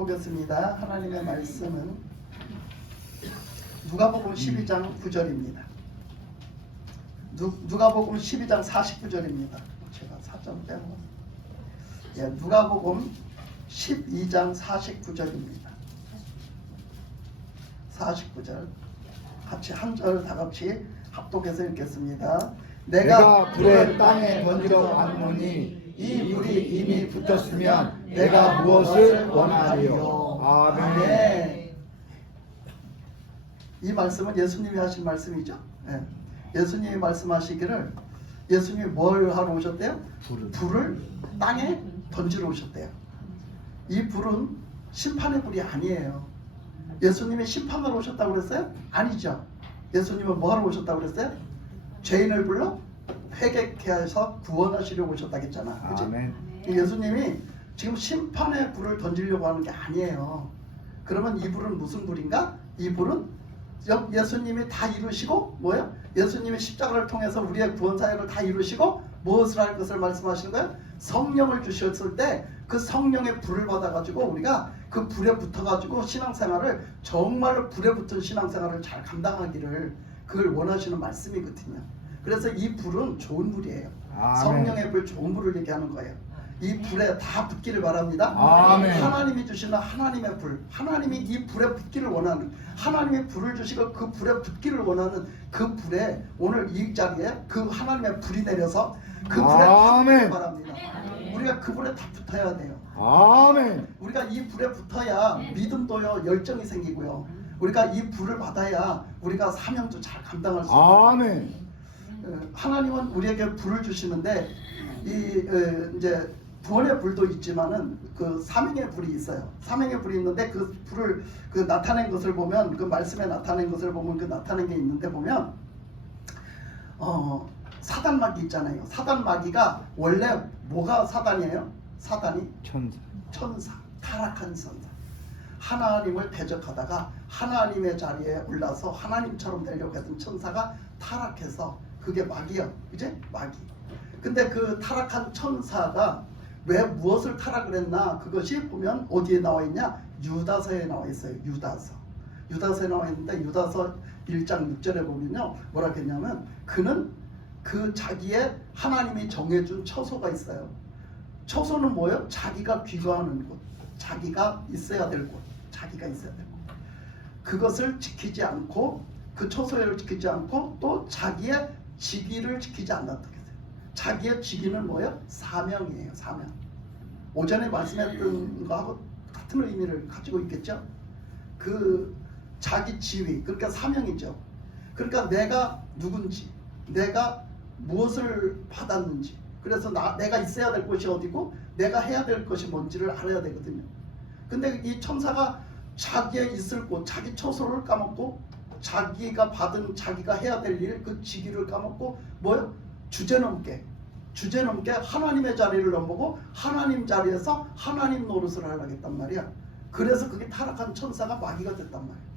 보겠습니다. 하나님의 말씀은 누가복음 12장 9절입니다. 누가복음 12장 49절입니다. 제가 4점 빼고 누가복음 12장 49절입니다. 49절 같이 한 절 다 같이 합독해서 읽겠습니다. 내가 불을 땅에 던지러 왔노니 이 불이 이미 붙었으면 내가 무엇을 원하리요. 아멘. 이 말씀은 예수님이 하신 말씀이죠. 예수님이 말씀하시기를 예수님이 뭘 하러 오셨대요? 불을 땅에 던지러 오셨대요. 이 불은 심판의 불이 아니에요. 예수님이 심판하러 오셨다고 그랬어요? 아니죠. 예수님은 뭐 하러 오셨다고 그랬어요? 죄인을 불러 회개케 해서 구원하시려고 오셨다고 했잖아. 그치? 아멘. 예수님이 지금 심판의 불을 던지려고 하는 게 아니에요. 그러면 이 불은 무슨 불인가? 이 불은 예수님이 다 이루시고 뭐예요? 예수님이 십자가를 통해서 우리의 구원 사역을 다 이루시고 무엇을 할 것을 말씀하시는 거예요? 성령을 주셨을 때 그 성령의 불을 받아가지고 우리가 그 불에 붙어가지고 신앙생활을 정말로 불에 붙은 신앙생활을 잘 감당하기를 그걸 원하시는 말씀이거든요. 그래서 이 불은 좋은 불이에요. 아멘. 성령의 불, 좋은 불을 얘기하는 거예요. 이 불에 다 붙기를 바랍니다. 아멘. 하나님이 주시는 하나님의 불, 하나님이 이 불에 붙기를 원하는, 하나님의 불을 주시고 그 불에 붙기를 원하는 그 불에 오늘 이 자리에 그 하나님의 불이 내려서 그 불에 다 붙기를 바랍니다. 우리가 그 불에 다 붙어야 돼요. 아멘. 우리가 이 불에 붙어야 믿음도요, 열정이 생기고요. 우리가 이 불을 받아야 우리가 사명도 잘 감당할 수 있어요. 아멘. 하나님은 우리에게 불을 주시는데 이제 구원의 불도 있지만은 그 사명의 불이 있어요. 사명의 불이 있는데 그 불을 그 나타낸 것을 보면 그 말씀에 나타낸 것을 보면 그 나타낸 게 있는데 보면 사단 마귀 있잖아요. 사단 마귀가 원래 뭐가 사단이에요? 사단이 천사, 타락한 천사. 하나님을 대적하다가 하나님의 자리에 올라서 하나님처럼 되려고 했던 천사가 타락해서 그게 마귀야. 이제 마귀. 근데 그 타락한 천사가 왜 무엇을 타락을 했나? 그것이 보면 어디에 나와 있냐? 유다서에 나와 있어요. 유다서에 나와 있는데 유다서 1장 6절에 보면요. 뭐라 했냐면 그는 그 자기의 하나님이 정해준 처소가 있어요. 처소는 뭐예요? 자기가 귀거하는 곳. 자기가 있어야 될 곳. 자기가 있어야 될 곳. 그것을 지키지 않고 그 처소를 지키지 않고 또 자기의 직위를 지키지 않았다. 자기의 직위는 뭐예요? 사명이에요. 사명. 오전에 말씀했던 거하고 같은 의미를 가지고 있겠죠. 그 자기 지위, 그러니까 사명이죠. 그러니까 내가 누군지, 내가 무엇을 받았는지, 그래서 내가 있어야 될 곳이 어디고 내가 해야 될 것이 뭔지를 알아야 되거든요. 근데 이 천사가 자기의 있을 곳, 자기 처소를 까먹고 자기가 받은 자기가 해야 될 일, 그 직위를 까먹고 뭐요? 주제넘게 하나님의 자리를 넘보고 하나님 자리에서 하나님 노릇을 하려고 했단 말이야. 그래서 그게 타락한 천사가 마귀가 됐단 말이야.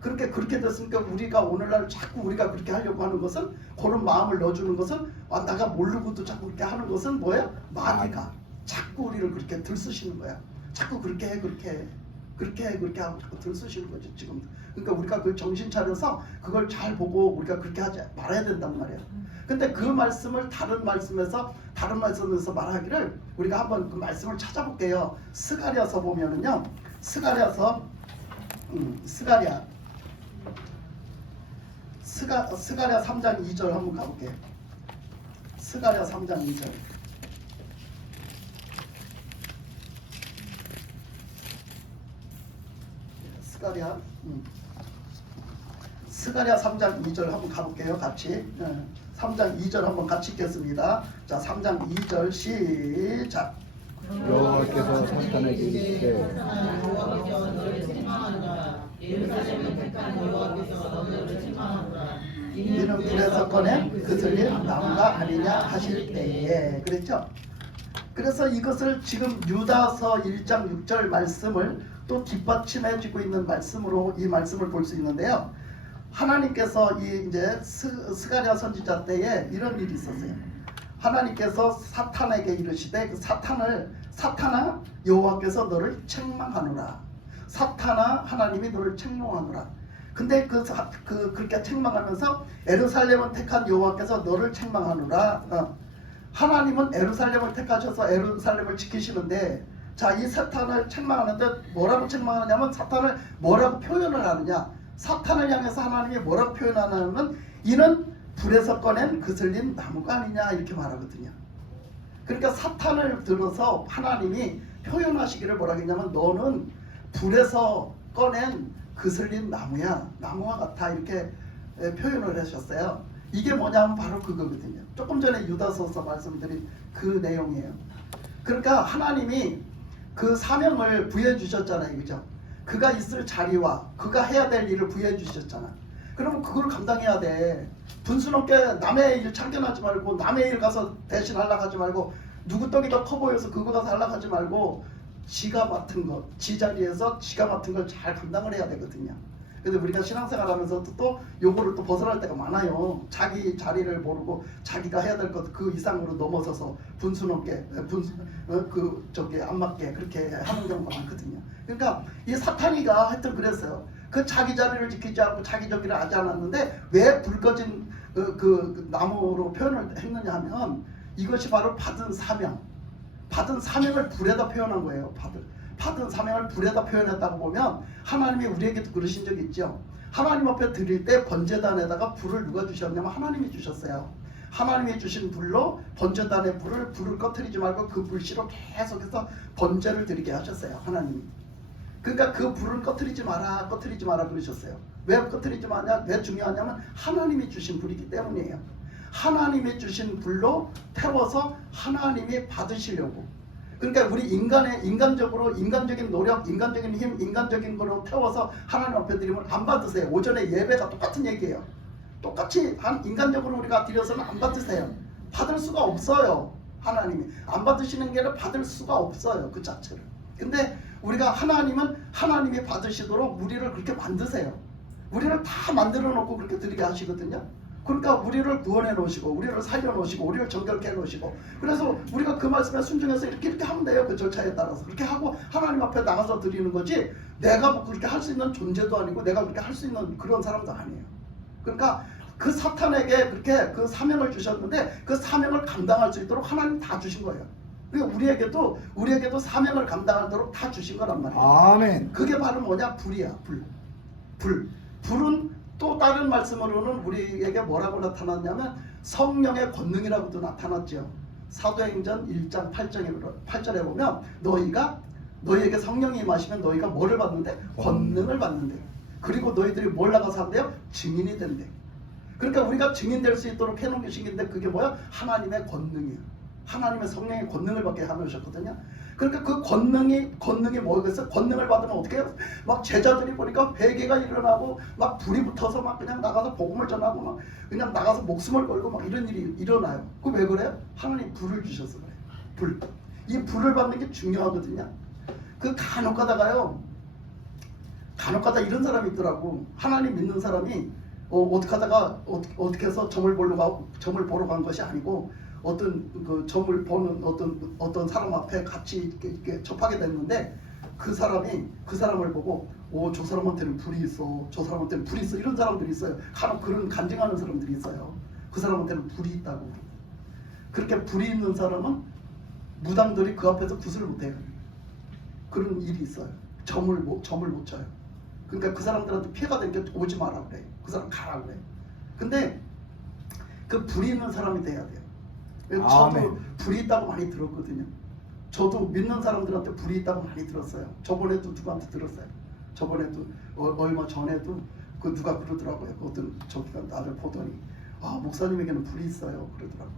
그렇게 됐으니까 우리가 오늘날 자꾸 우리가 그렇게 하려고 하는 것은, 그런 마음을 넣어주는 것은, 내가 모르고도 자꾸 그렇게 하는 것은 뭐예요? 마귀가 자꾸 우리를 그렇게 들쑤시는 거야. 자꾸 그렇게 해 하고 자꾸 들쑤시는 거죠 지금. 그러니까 우리가 그 정신 차려서 그걸 잘 보고 우리가 그렇게 하지 말아야 된단 말이에요. 근데 그 말씀을 다른 말씀에서 말하기를 우리가 한번 그 말씀을 찾아볼게요. 스가랴서 보면은요. 스가랴 3장 2절 한번 가볼게요. 스가랴 3장 2절. 스가랴 3장 2절 한번 가볼게요. 같이 3장 2절 한번 같이 읽겠습니다. 자, 3장 2절 시작. 여호와께서 사탄에게 이르시되 이는 불에서 꺼낸 그슬린 나무가 아니냐 하실 때에, 그랬죠? 그래서 이것을 지금 유다서 1장 6절 말씀을 또 뒷받침해주고 있는 말씀으로 이 말씀을 볼 수 있는데요. 하나님께서 이제 스가랴 선지자 때에 이런 일이 있었어요. 하나님께서 사탄에게 이르시되 그 사탄아 여호와께서 너를 책망하노라. 사탄아 하나님이 너를 책망하노라. 근데 그렇게 책망하면서 예루살렘은 택한 여호와께서 너를 책망하노라. 하나님은 예루살렘을 택하셔서 예루살렘을 지키시는데, 자, 이 사탄을 책망하는데 뭐라고 책망하냐면 사탄을 뭐라고 표현을 하느냐. 사탄을 향해서 하나님이 뭐라고 표현하냐면 이는 불에서 꺼낸 그슬린 나무가 아니냐 이렇게 말하거든요. 그러니까 사탄을 들어서 하나님이 표현하시기를 뭐라고 했냐면 너는 불에서 꺼낸 그슬린 나무야, 나무와 같아, 이렇게 표현을 하셨어요. 이게 뭐냐면 바로 그거거든요. 조금 전에 유다서서 말씀드린 그 내용이에요. 그러니까 하나님이 그 사명을 부여해 주셨잖아요, 그죠? 그가 있을 자리와 그가 해야 될 일을 부여해 주셨잖아. 그러면 그걸 감당해야 돼. 분수넘게 남의 일 참견하지 말고, 남의 일 가서 대신 하려고 하지 말고, 누구 떡이 더 커 보여서 그거 가서 하려고 하지 말고, 지가 맡은 것, 지 자리에서 지가 맡은 걸 잘 감당을 해야 되거든요. 근데 우리가 신앙생활 하면서 또 요거를 또 벗어날 때가 많아요. 자기 자리를 모르고 자기가 해야 될 것 그 이상으로 넘어서서 분수넘게 안 맞게 그렇게 하는 경우가 많거든요. 그러니까 이 사탄이가 하여튼 그랬어요. 그 자기 자리를 지키지 않고 자기 저기를 하지 않았는데 왜 불 꺼진 그 나무로 표현을 했느냐 하면 이것이 바로 받은 사명을 불에다 표현한 거예요. 받은 사명을 불에다 표현했다고 보면 하나님이 우리에게도 그러신 적이 있죠. 하나님 앞에 드릴 때 번제단에다가 불을 누가 주셨냐면 하나님이 주셨어요. 하나님이 주신 불로 번제단의 불을 꺼트리지 말고 그 불씨로 계속해서 번제를 드리게 하셨어요, 하나님이. 그러니까 그 불을 꺼트리지 마라 그러셨어요. 왜 꺼트리지 마냐, 왜 중요하냐면 하나님이 주신 불이기 때문이에요. 하나님이 주신 불로 태워서 하나님이 받으시려고. 그러니까 우리 인간적인 노력, 인간적인 힘, 인간적인 거로 태워서 하나님 앞에 드리면 안 받으세요. 오전에 예배가 똑같은 얘기예요. 똑같이 인간적으로 우리가 드려서는 안 받으세요. 받을 수가 없어요. 하나님이 안 받으시는 게 아니라 받을 수가 없어요, 그 자체를. 근데 우리가 하나님이 받으시도록 우리를 그렇게 만드세요. 우리를 다 만들어 놓고 그렇게 드리게 하시거든요. 그러니까 우리를 구원해 놓으시고, 우리를 살려 놓으시고, 우리를 정결케 해 놓으시고, 그래서 우리가 그 말씀에 순종해서 이렇게 하면 돼요. 그 절차에 따라서 그렇게 하고 하나님 앞에 나가서 드리는 거지, 내가 뭐 그렇게 할 수 있는 존재도 아니고 내가 그렇게 할 수 있는 그런 사람도 아니에요. 그러니까 그 사탄에게 그렇게 그 사명을 주셨는데 그 사명을 감당할 수 있도록 하나님 다 주신 거예요. 그러니까 우리에게도 사명을 감당하도록 다 주신 거란 말이에요. 아멘. 그게 바로 뭐냐? 불이야. 불은 또 다른 말씀으로는 우리에게 뭐라고 나타났냐면 성령의 권능이라고도 나타났죠. 사도행전 1장 8절에 보면 너희에게 성령이 임하시면 너희가 뭐를 받는데? 권능을 받는데. 그리고 너희들이 뭘 나가서 한대요? 증인이 된대. 그러니까 우리가 증인 될 수 있도록 해놓은 것인데 그게 뭐야? 하나님의 권능이에요. 하나님의 성령의 권능을 받게 하셨거든요. 그러니까 그 권능이 뭐겠어요? 권능을 받으면 어떻게 해요? 막 제자들이 보니까 회개가 일어나고 막 불이 붙어서 막 그냥 나가서 복음을 전하고 막 그냥 나가서 목숨을 걸고 막 이런 일이 일어나요. 그 왜 그래요? 하나님 불을 주셔서 그래요. 이 불을 받는 게 중요하거든요. 그 간혹 가다 이런 사람이 있더라고. 하나님 믿는 사람이 어떻게 하다가 어떻게 해서 점을 보러 간 것이 아니고 어떤 그 점을 보는 어떤 사람 앞에 같이 이렇게 접하게 됐는데 그 사람을 보고 저 사람한테는 불이 있어, 저 사람한테는 불이 있어, 이런 사람들이 있어요. 간혹 그런 간증하는 사람들이 있어요. 그 사람한테는 불이 있다고. 그렇게 불이 있는 사람은 무당들이 그 앞에서 구슬을 못해요. 그런 일이 있어요. 점을 못 쳐요. 그러니까 그 사람들한테 피해가 되니까 오지 마라 그래. 그 사람 가라 그래. 근데 그 불이 있는 사람이 돼야 돼요. 저도 불이 있다고 많이 들었거든요. 저도 믿는 사람들한테 불이 있다고 많이 들었어요. 저번에도 누구한테 들었어요. 저번에도 얼마 전에도 그 누가 그러더라고요. 어떤 저기가 나를 보더니 목사님에게는 불이 있어요 그러더라고요.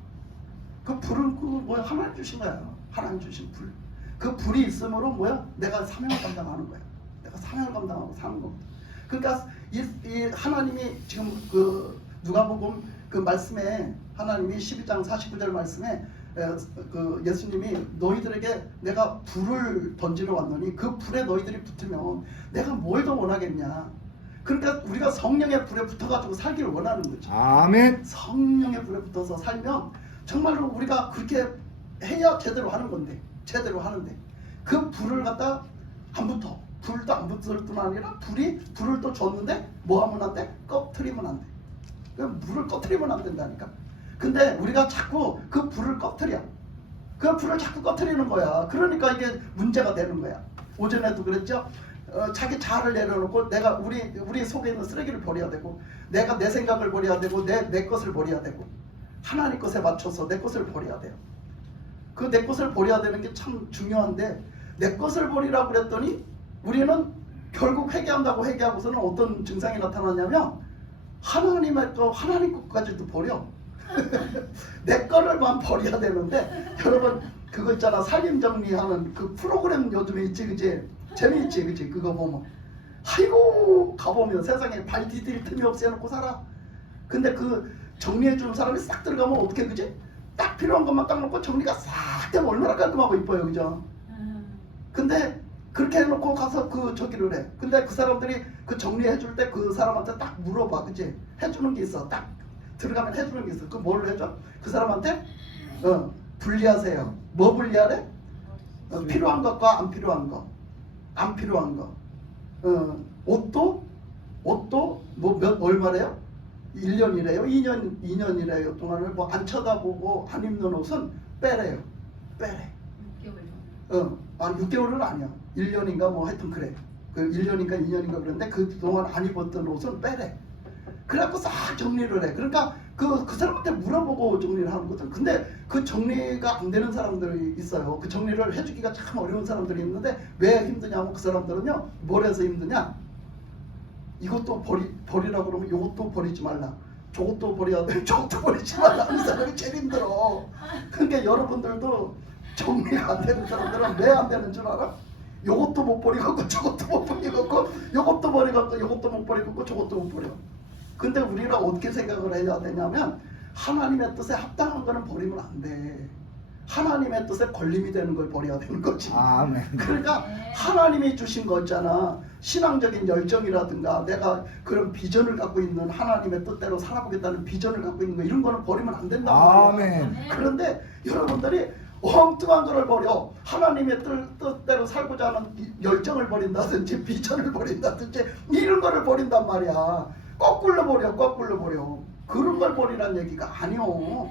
그 불은 하나님 주신 거야. 하나님 주신 불. 그 불이 있으므로 내가 사명을 감당하는 거야. 내가 사명을 감당하고 사는 겁니다. 그러니까 이 하나님이 지금 그 누가복음 그 말씀에 하나님이 12장 49절 말씀에 그 예수님이 너희들에게 내가 불을 던지러 왔노니 그 불에 너희들이 붙으면 내가 뭘 더 원하겠냐. 그러니까 우리가 성령의 불에 붙어가지고 살기를 원하는 거죠. 아멘. 성령의 불에 붙어서 살면 정말로 우리가 그렇게 해야 제대로 하는 건데, 제대로 하는데 그 불을 갖다 안 붙어. 불도 안 붙을 뿐 아니라 불을 또 줬는데 뭐 하면 안 돼? 꺼트리면 안 돼. 그 물을 꺼트리면 안 된다니까. 근데 우리가 자꾸 그 불을 꺼트려. 그 불을 자꾸 꺼트리는 거야. 그러니까 이게 문제가 되는 거야. 오전에도 그랬죠. 자기 자아를 내려놓고 내가 우리 속에 있는 쓰레기를 버려야 되고, 내가 내 생각을 버려야 되고, 내 것을 버려야 되고, 하나님 것에 맞춰서 내 것을 버려야 돼요. 그 내 것을 버려야 되는 게 참 중요한데, 내 것을 버리라고 그랬더니 우리는 결국 회개한다고 회개하고서는 어떤 증상이 나타나냐면 하나님 것까지도 버려. 내 거를만 버려야 되는데, 여러분 그거 있잖아, 살림 정리하는 그 프로그램 요즘에 있지, 그지? 재미있지, 그지? 그거 보면 아이고 가보면 세상에 발 디딜 틈이 없이 해놓고 살아. 근데 그 정리해주는 사람이 싹 들어가면 어떻게, 그지? 딱 필요한 것만 딱 놓고 정리가 싹 되면 얼마나 깔끔하고 이뻐요, 그죠? 근데 그렇게 해놓고 가서 그 저기를 해. 근데 그 사람들이 그 정리해줄 때 그 사람한테 딱 물어봐, 그지? 해주는 게 있어. 딱 들어가면 해주는 게 있어. 그 뭘 해줘? 그 사람한테 분리하세요. 뭐 분리하래? 필요한 것과 안 필요한 거. 안 필요한 거. 옷도 뭐 얼마래요? 1년이래요? 2년이래요? 동안을 뭐 안 쳐다보고 안 입는 옷은 빼래요. 빼래. 6개월. 아니 6개월은 아니야. 1년인가 뭐 하여튼 그래. 그 1년인가 2년인가 그랬는데 그 동안 안 입었던 옷은 빼래. 그래갖고 싹 정리를 해. 그러니까 그 사람한테 물어보고 정리를 하는 거든. 근데 그 정리가 안 되는 사람들이 있어요. 그 정리를 해주기가 참 어려운 사람들이 있는데 왜 힘드냐면 그 사람들은요, 뭘 해서 힘드냐? 이것도 버리라고 그러면 이것도 버리지 말라. 저것도 버려야 돼. 저것도 버리지 말라. 이 사람이 제일 힘들어. 그러니까 여러분들도 정리가 안 되는 사람들은 왜 안 되는 줄 알아? 요것도 못 버리고 저것도 못 버리고 요것도 버리고 요것도 못 버리고 저것도 못 버려. 근데 우리가 어떻게 생각을 해야 되냐면 하나님의 뜻에 합당한 거는 버리면 안 돼. 하나님의 뜻에 걸림이 되는 걸 버려야 되는 거지. 아멘. 그러니까 하나님이 주신 거 있잖아. 신앙적인 열정이라든가 내가 그런 비전을 갖고 있는, 하나님의 뜻대로 살아보겠다는 비전을 갖고 있는 거, 이런 거는 버리면 안 된단 말이야. 아멘. 그런데 여러분들이 엉뚱한 거를 버려. 하나님의 뜻대로 살고자 하는 열정을 버린다든지 비전을 버린다든지 이런 거를 버린단 말이야. 거꾸로 버려. 그런 걸 버리란 얘기가 아니오.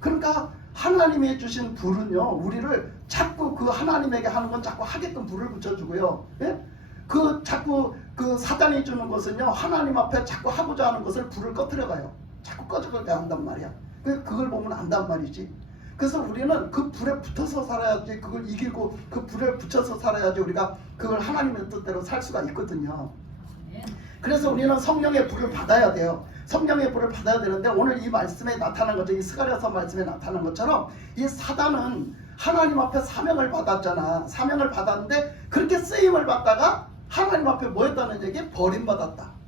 그러니까 하나님이 주신 불은요, 우리를 자꾸 그 하나님에게 하는 건 자꾸 하게끔 불을 붙여주고요. 예? 그 자꾸 그 사단이 주는 것은요, 하나님 앞에 자꾸 하고자 하는 것을 불을 꺼뜨려가요. 자꾸 꺼져가게 한단 말이야. 그걸 보면 안단 말이지. 그래서 우리는 그 불에 붙어서 살아야지, 그걸 이기고 그 불에 붙여서 살아야지 우리가 그걸 하나님의 뜻대로 살 수가 있거든요. 그래서 우리는 성령의 불을 받아야 돼요. 성령의 불을 받아야 되는데 오늘 이 말씀에 나타난 거죠. 이 스가랴서 말씀에 나타난 것처럼 이 사단은 하나님 앞에 사명을 받았잖아. 사명을 받았는데 그렇게 쓰임을 받다가 하나님 앞에 뭐 했다는 얘기? 버림받았다.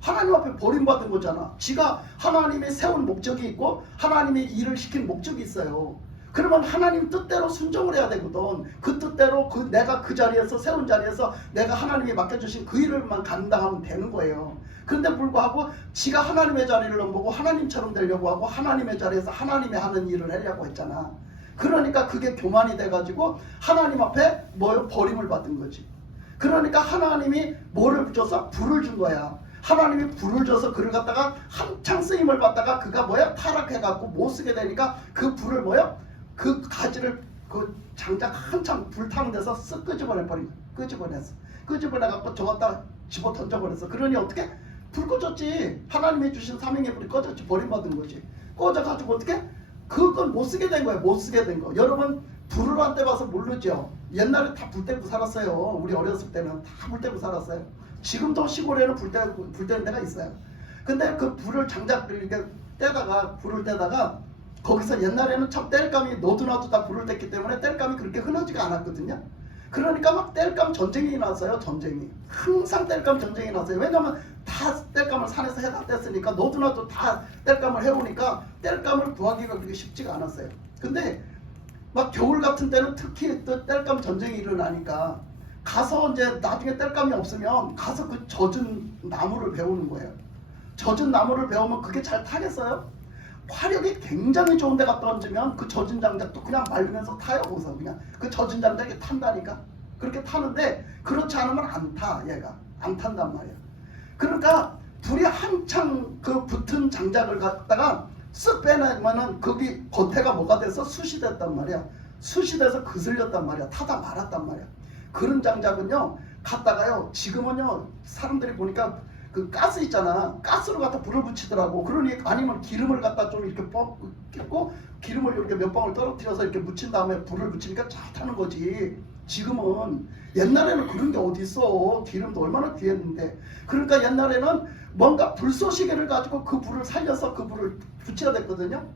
하나님 앞에 버림받은 거잖아. 지가 하나님이 세운 목적이 있고 하나님이 일을 시킨 목적이 있어요. 그러면 하나님 뜻대로 순종을 해야 되거든. 그 뜻대로 내가 그 자리에서, 세운 자리에서 내가 하나님이 맡겨주신 그 일을만 감당하면 되는 거예요. 그런데 불구하고 지가 하나님의 자리를 넘보고 하나님처럼 되려고 하고 하나님의 자리에서 하나님이 하는 일을 하려고 했잖아. 그러니까 그게 교만이 돼가지고 하나님 앞에 버림을 받은 거지. 그러니까 하나님이 뭐를 붙여서? 불을 준 거야. 하나님이 불을 줘서 그를 갖다가 한창 쓰임을 받다가 그가 타락해갖고 못 쓰게 되니까 그 불을 그 가지를 그 장작 한참 불타는 데서 쓱 끄집어내버린 거야. 끄집어내갖고 저것다 집어 던져버렸어. 그러니 어떻게? 불 꺼졌지. 하나님이 주신 사명의 불이 꺼졌지. 버림받은 거지. 꺼져가지고 어떻게? 그건 못 쓰게 된 거야. 못 쓰게 된 거. 여러분 불을 안 떼봐서 모르죠. 옛날에 다 불 떼고 살았어요. 우리 어렸을 때는 다 불 떼고 살았어요. 지금도 시골에는 불 떼는 데가 있어요. 근데 그 불을 장작을 이렇게 불을 떼다가 거기서 옛날에는 참 땔감이 너도나도 다 불을 뗐기 때문에 땔감이 그렇게 흔하지가 않았거든요. 그러니까 막 땔감 전쟁이 났어요. 전쟁이. 항상 땔감 전쟁이 났어요. 왜냐면 다 땔감을 산에서 해다 뗐으니까 너도나도 다 땔감을 해오니까 땔감을 구하기가 그렇게 쉽지가 않았어요. 근데 막 겨울 같은 때는 특히 또 땔감 전쟁이 일어나니까 가서 이제 나중에 땔감이 없으면 가서 그 젖은 나무를 베우는 거예요. 젖은 나무를 베우면 그게 잘 타겠어요? 화력이 굉장히 좋은 데 갖다 얹으면 그 젖은 장작도 그냥 맑으면서 타요. 거기서 그냥 그 젖은 장작이 탄다니까. 그렇게 타는데 그렇지 않으면 안 타. 얘가 안 탄단 말이야. 그러니까 불이 한창 그 붙은 장작을 갖다가 쓱 빼내면은 거기 겉에가 뭐가 돼서 숯이 됐단 말이야. 숯이 돼서 그슬렸단 말이야. 타다 말았단 말이야. 그런 장작은요 갖다가요 지금은요 사람들이 보니까 그 가스 있잖아. 가스로 갖다 불을 붙이더라고. 그러니 아니면 기름을 갖다 좀 이렇게 뽑고 기름을 이렇게 몇 방울 떨어뜨려서 이렇게 묻힌 다음에 불을 붙이니까 잘 타는 거지. 지금은 옛날에는 그런 게 어디 있어. 기름도 얼마나 귀했는데. 그러니까 옛날에는 뭔가 불쏘시개를 가지고 그 불을 살려서 그 불을 붙여야 됐거든요.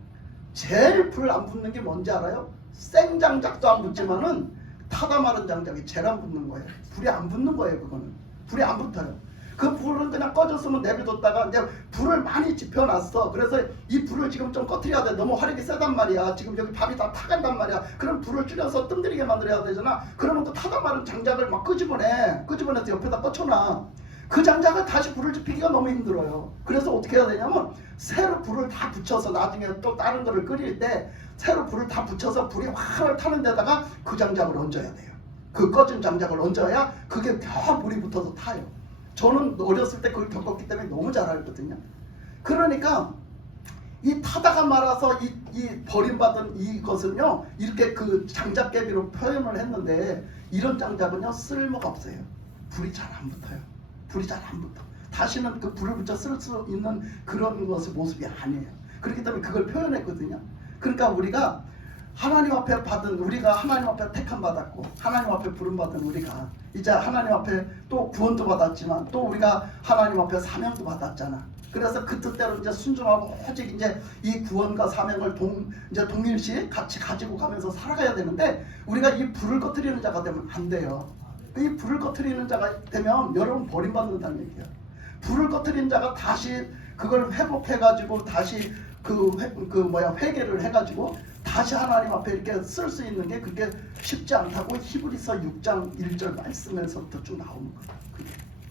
제일 불 안 붙는 게 뭔지 알아요? 생장작도 안 붙지만은 타다 마른 장작이 제일 안 붙는 거예요. 불이 안 붙는 거예요. 그거는 불이 안 붙어요. 그 불은 그냥 꺼졌으면 내비뒀다가 이제 불을 많이 지펴놨어. 그래서 이 불을 지금 좀 꺼트려야 돼. 너무 화력이 세단 말이야. 지금 여기 밥이 다 타간단 말이야. 그럼 불을 줄여서 뜸들이게 만들어야 되잖아. 그러면 또 타다 마른 장작을 막 끄집어내서 옆에다 꽂혀놔. 그 장작을 다시 불을 지피기가 너무 힘들어요. 그래서 어떻게 해야 되냐면 새로 불을 다 붙여서 나중에 또 다른 거를 끓일 때 새로 불을 다 붙여서 불이 확 타는 데다가 그 장작을 얹어야 돼요. 그 꺼진 장작을 얹어야 그게 겨우 불이 붙어서 타요. 저는 어렸을 때 그걸 겪었기 때문에 너무 잘 알거든요. 그러니까 이 타다가 말아서 이 버림받은 이것은요 이렇게 그 장작개비로 표현을 했는데 이런 장작은요 쓸모가 없어요. 불이 잘 안 붙어요. 불이 잘 안 붙어. 다시는 그 불을 붙여 쓸 수 있는 그런 것의 모습이 아니에요. 그렇기 때문에 그걸 표현했거든요. 그러니까 우리가 하나님 앞에 받은 우리가 하나님 앞에 택함 받았고 하나님 앞에 부름 받은 우리가 이제 하나님 앞에 또 구원도 받았지만 또 우리가 하나님 앞에 사명도 받았잖아. 그래서 그 뜻대로 이제 순종하고 오직 이제 이 구원과 사명을 이제 동일시 같이 가지고 가면서 살아가야 되는데 우리가 이 불을 꺼트리는 자가 되면 안 돼요. 이 불을 꺼트리는 자가 되면 여러분 버림받는다는 얘기예요. 불을 꺼트린 자가 다시 그걸 회복해가지고 다시 회개를 해가지고 다시 하나님 앞에 이렇게 쓸 수 있는 게 그게 쉽지 않다고 히브리서 6장 1절 말씀에서부터 쭉 나오는 거예요.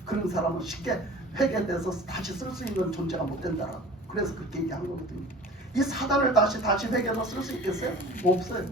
그런 사람은 쉽게 회개돼서 다시 쓸 수 있는 존재가 못 된다라고. 그래서 그렇게 얘기한 거거든요. 이 사단을 다시 회개해서 쓸 수 있겠어요? 없어요.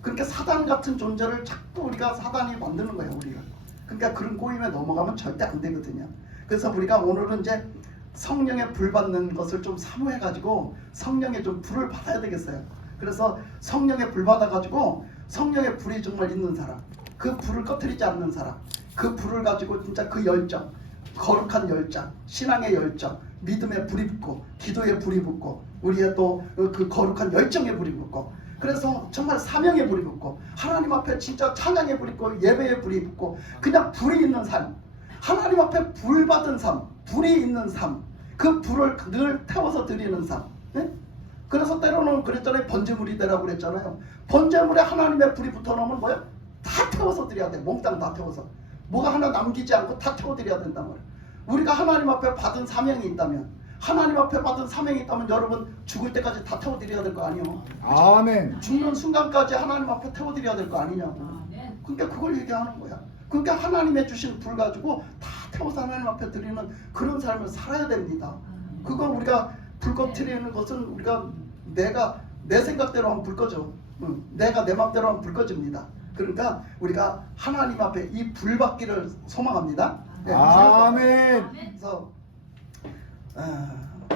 그러니까 사단 같은 존재를 자꾸 우리가 사단이 만드는 거예요. 우리가. 그러니까 그런 꼬임에 넘어가면 절대 안 되거든요. 그래서 우리가 오늘은 이제 성령의 불 받는 것을 좀 사모해가지고 성령의 좀 불을 받아야 되겠어요. 그래서 성령의 불 받아가지고 성령의 불이 정말 있는 사람, 그 불을 꺼트리지 않는 사람, 그 불을 가지고 진짜 그 열정, 거룩한 열정, 신앙의 열정, 믿음의 불이 붙고 기도의 불이 붙고 우리의 또 그 거룩한 열정의 불이 붙고 그래서 정말 사명의 불이 붙고 하나님 앞에 진짜 찬양의 불이 붙고 예배의 불이 붙고 그냥 불이 있는 삶, 하나님 앞에 불 받은 삶, 불이 있는 삶, 그 불을 늘 태워서 드리는 삶. 네? 그래서 때로는 그랬잖아요. 번제물이 되라고 그랬잖아요. 번제물에 하나님의 불이 붙어놓으면 뭐야? 다 태워서 드려야 돼. 몽땅 다 태워서. 뭐가 하나 남기지 않고 다 태워드려야 된단 말이에요. 우리가 하나님 앞에 받은 사명이 있다면 하나님 앞에 받은 사명이 있다면 여러분 죽을 때까지 다 태워드려야 될 거 아니에요. 아멘. 죽는 순간까지 하나님 앞에 태워드려야 될 거 아니냐고. 그러니까 그걸 얘기하는 거야. 그러니까 하나님의 주신 불 가지고 다 태워서 하나님 앞에 드리는 그런 삶을 살아야 됩니다. 그거 우리가 불 꺼트리는 것은 우리가 내가 내 생각대로 하면 불 꺼져. 내가 내 맘대로 하면 불 꺼집니다. 그러니까 우리가 하나님 앞에 이 불 받기를 소망합니다. 네, 아멘. 그래서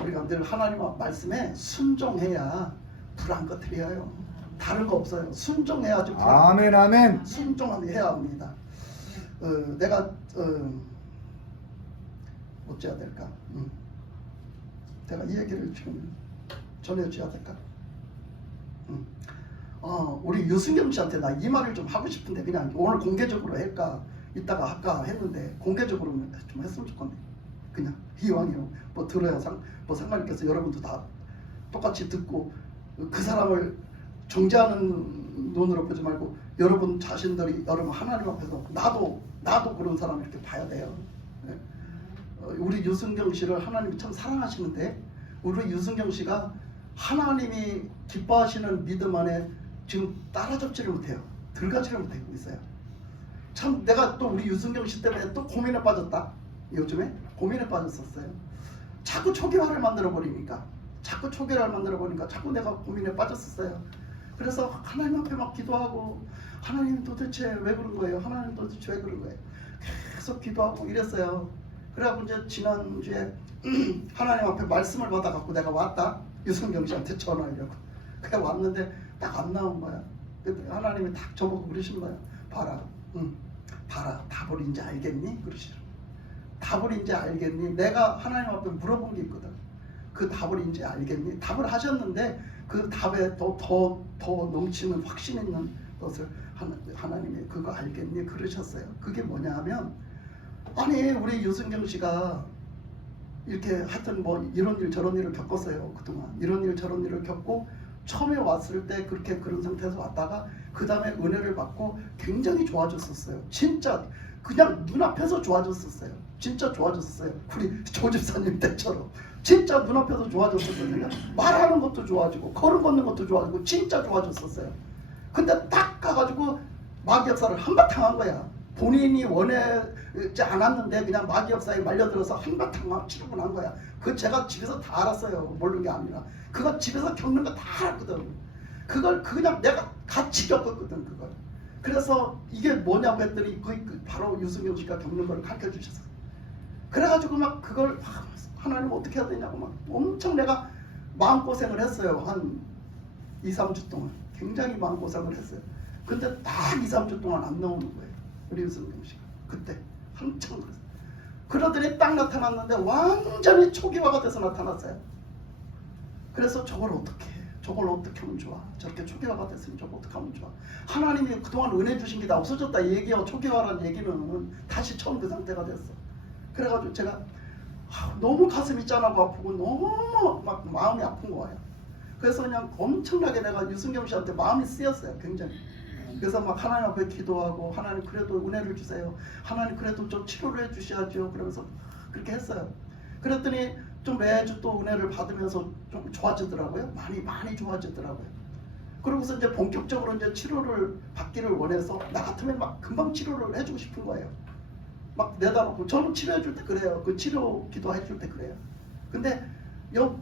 우리가 늘 하나님 말씀에 순종해야 불 안 꺼트려요. 다른 거 없어요. 순종해야지. 아멘 아멘. 순종해야 합니다. 내가 어찌해야 될까? 내가 이 얘기를 지금 전해줘야 될까? 우리 유승경 씨한테 나 이 말을 좀 하고 싶은데 그냥 오늘 공개적으로 할까? 이따가 할까 했는데 공개적으로 좀 했으면 좋겠네. 그냥 이왕이면 뭐 들어야 뭐 상관 있겠어. 여러분도 다 똑같이 듣고 그 사람을 정죄하는 눈으로 보지 말고 여러분 자신들이 여러분 하나님 앞에서 나도 그런 사람 이렇게 봐야 돼요. 네. 우리 유승경 씨를 하나님이 참 사랑하시는데 우리 유승경 씨가 하나님이 기뻐하시는 믿음 안에 지금 따라잡지를 못해요. 들어가지를 못하고 있어요. 참 내가 또 우리 유승경 씨 때문에 또 고민에 빠졌다. 요즘에 고민에 빠졌었어요. 자꾸 초기화를 만들어 버리니까 자꾸 초계를 만들어 보니까 자꾸 내가 고민에 빠졌었어요. 그래서 하나님 앞에 막 기도하고 하나님 도대체 왜 그런 거예요? 하나님 도대체 왜 그런 거예요? 계속 기도하고 이랬어요. 그래갖고 이제 지난주에 하나님 앞에 말씀을 받아갖고 내가 왔다. 유성경 씨한테 전화하려고. 그냥 왔는데 딱 안 나온 거야. 하나님이 딱 저보고 그러신 거야. 봐라. 봐라. 답을 이제 알겠니? 그러시더라고. 답을 이제 알겠니? 내가 하나님 앞에 물어본 게 있거든. 그 답을 이제 알겠니? 답을 하셨는데 그 답에 더 넘치는 확신 있는 것을 하나님이 그거 알겠니? 그러셨어요. 그게 뭐냐 하면 아니 우리 유승경 씨가 이렇게 하여튼 뭐 이런 일 저런 일을 겪었어요. 그동안 이런 일 저런 일을 겪고 처음에 왔을 때 그렇게 그런 상태에서 왔다가 그 다음에 은혜를 받고 굉장히 좋아졌었어요. 진짜 그냥 눈앞에서 좋아졌었어요. 진짜 좋아졌었어요. 우리 조 집사님 때처럼 진짜 눈앞에서 좋아졌었어요. 말하는 것도 좋아지고 걸음 걷는 것도 좋아지고 진짜 좋아졌었어요. 근데 딱 가가지고 마귀 역사를 한바탕 한 거야. 본인이 원하지 않았는데 그냥 마귀 역사에 말려들어서 한바탕 치르고 난 거야. 그거 제가 집에서 다 알았어요. 모르는 게 아니라 그거 집에서 겪는 거 다 알았거든. 그걸 그냥 내가 같이 겪었거든. 그걸. 그래서 이게 뭐냐고 했더니 바로 유승경 씨가 겪는 걸 가르쳐 주셨어. 그래가지고 막 그걸 하나님 어떻게 해야 되냐고 막 엄청 내가 마음고생을 했어요. 한 2, 3주 동안 굉장히 마음고생을 했어요. 근데 딱 2, 3주 동안 안 나오는 거예요. 우리 유승경 씨가 그때 한참 그랬어요. 그러더니 딱 나타났는데 완전히 초기화가 돼서 나타났어요. 그래서 저걸 어떻게 하면 좋아? 저렇게 초기화가 됐으면 저걸 어떻게 하면 좋아? 하나님이 그동안 은혜 주신 게 다 없어졌다 이 얘기요. 초기화라는 얘기는 다시 처음 그 상태가 됐어. 그래가지고 제가 너무 가슴이 짠하고 아프고 너무 막 마음이 아픈 거예요. 그래서 그냥 엄청나게 내가 유승경 씨한테 마음이 쓰였어요. 굉장히. 그래서 막 하나님 앞에 기도하고 하나님 그래도 은혜를 주세요. 하나님 그래도 좀 치료를 해주셔야죠. 그러면서 그렇게 했어요. 그랬더니 좀 매주 또 은혜를 받으면서 좀 좋아지더라고요. 많이 좋아지더라고요. 그러고서 이제 본격적으로 이제 치료를 받기를 원해서 나 같으면 막 금방 치료를 해주고 싶은 거예요. 막 내다놓고 저는 치료해줄 때 그래요. 그 치료 기도해줄 때 그래요. 근데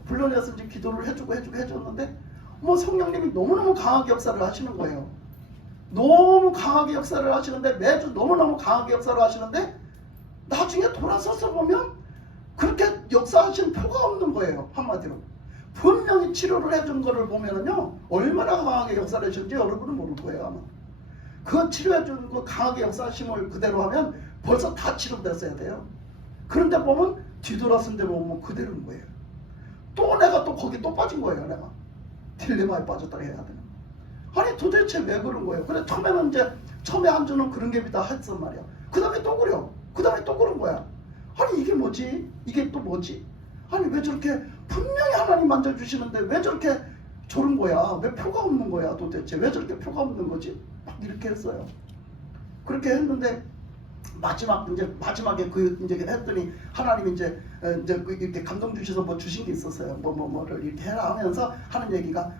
불러내서 이제 기도를 해줬는데 뭐 성령님이 너무너무 강하게 역사를 하시는 거예요. 너무 강하게 역사를 하시는데 매주 너무너무 강하게 역사를 하시는데 나중에 돌아서서 보면 그렇게 역사하신 표가 없는 거예요. 한마디로 분명히 치료를 해준 거를 보면은요 얼마나 강하게 역사를 하셨는지 여러분은 모를 거예요. 아마 그 치료해준 그 강하게 역사하심을 그대로 하면 벌써 다 치료됐어야 돼요. 그런데 보면 뒤돌아선 데 보면 그대로인 거예요. 또 내가 또 거기 또 빠진 거예요. 내가 딜레마에 빠졌다 해야 되나. 아니 도대체 왜 그런 거예요? 그래 처음에는 이제 처음에 한 주는 그런 게 다 했단 말이야. 그 다음에 또 그래요. 그 다음에 또 그런 거야. 아니 이게 뭐지? 이게 또 뭐지? 아니 왜 저렇게 분명히 하나님 만져주시는데 왜 저렇게 저런 거야? 왜 표가 없는 거야 도대체? 왜 저렇게 표가 없는 거지? 막 이렇게 했어요. 그렇게 했는데 마지막에 그 이제 했더니 하나님이 이제 이렇게 감동 주셔서 뭐 주신 게 있었어요. 뭐를 이렇게 해라 하면서 하는 얘기가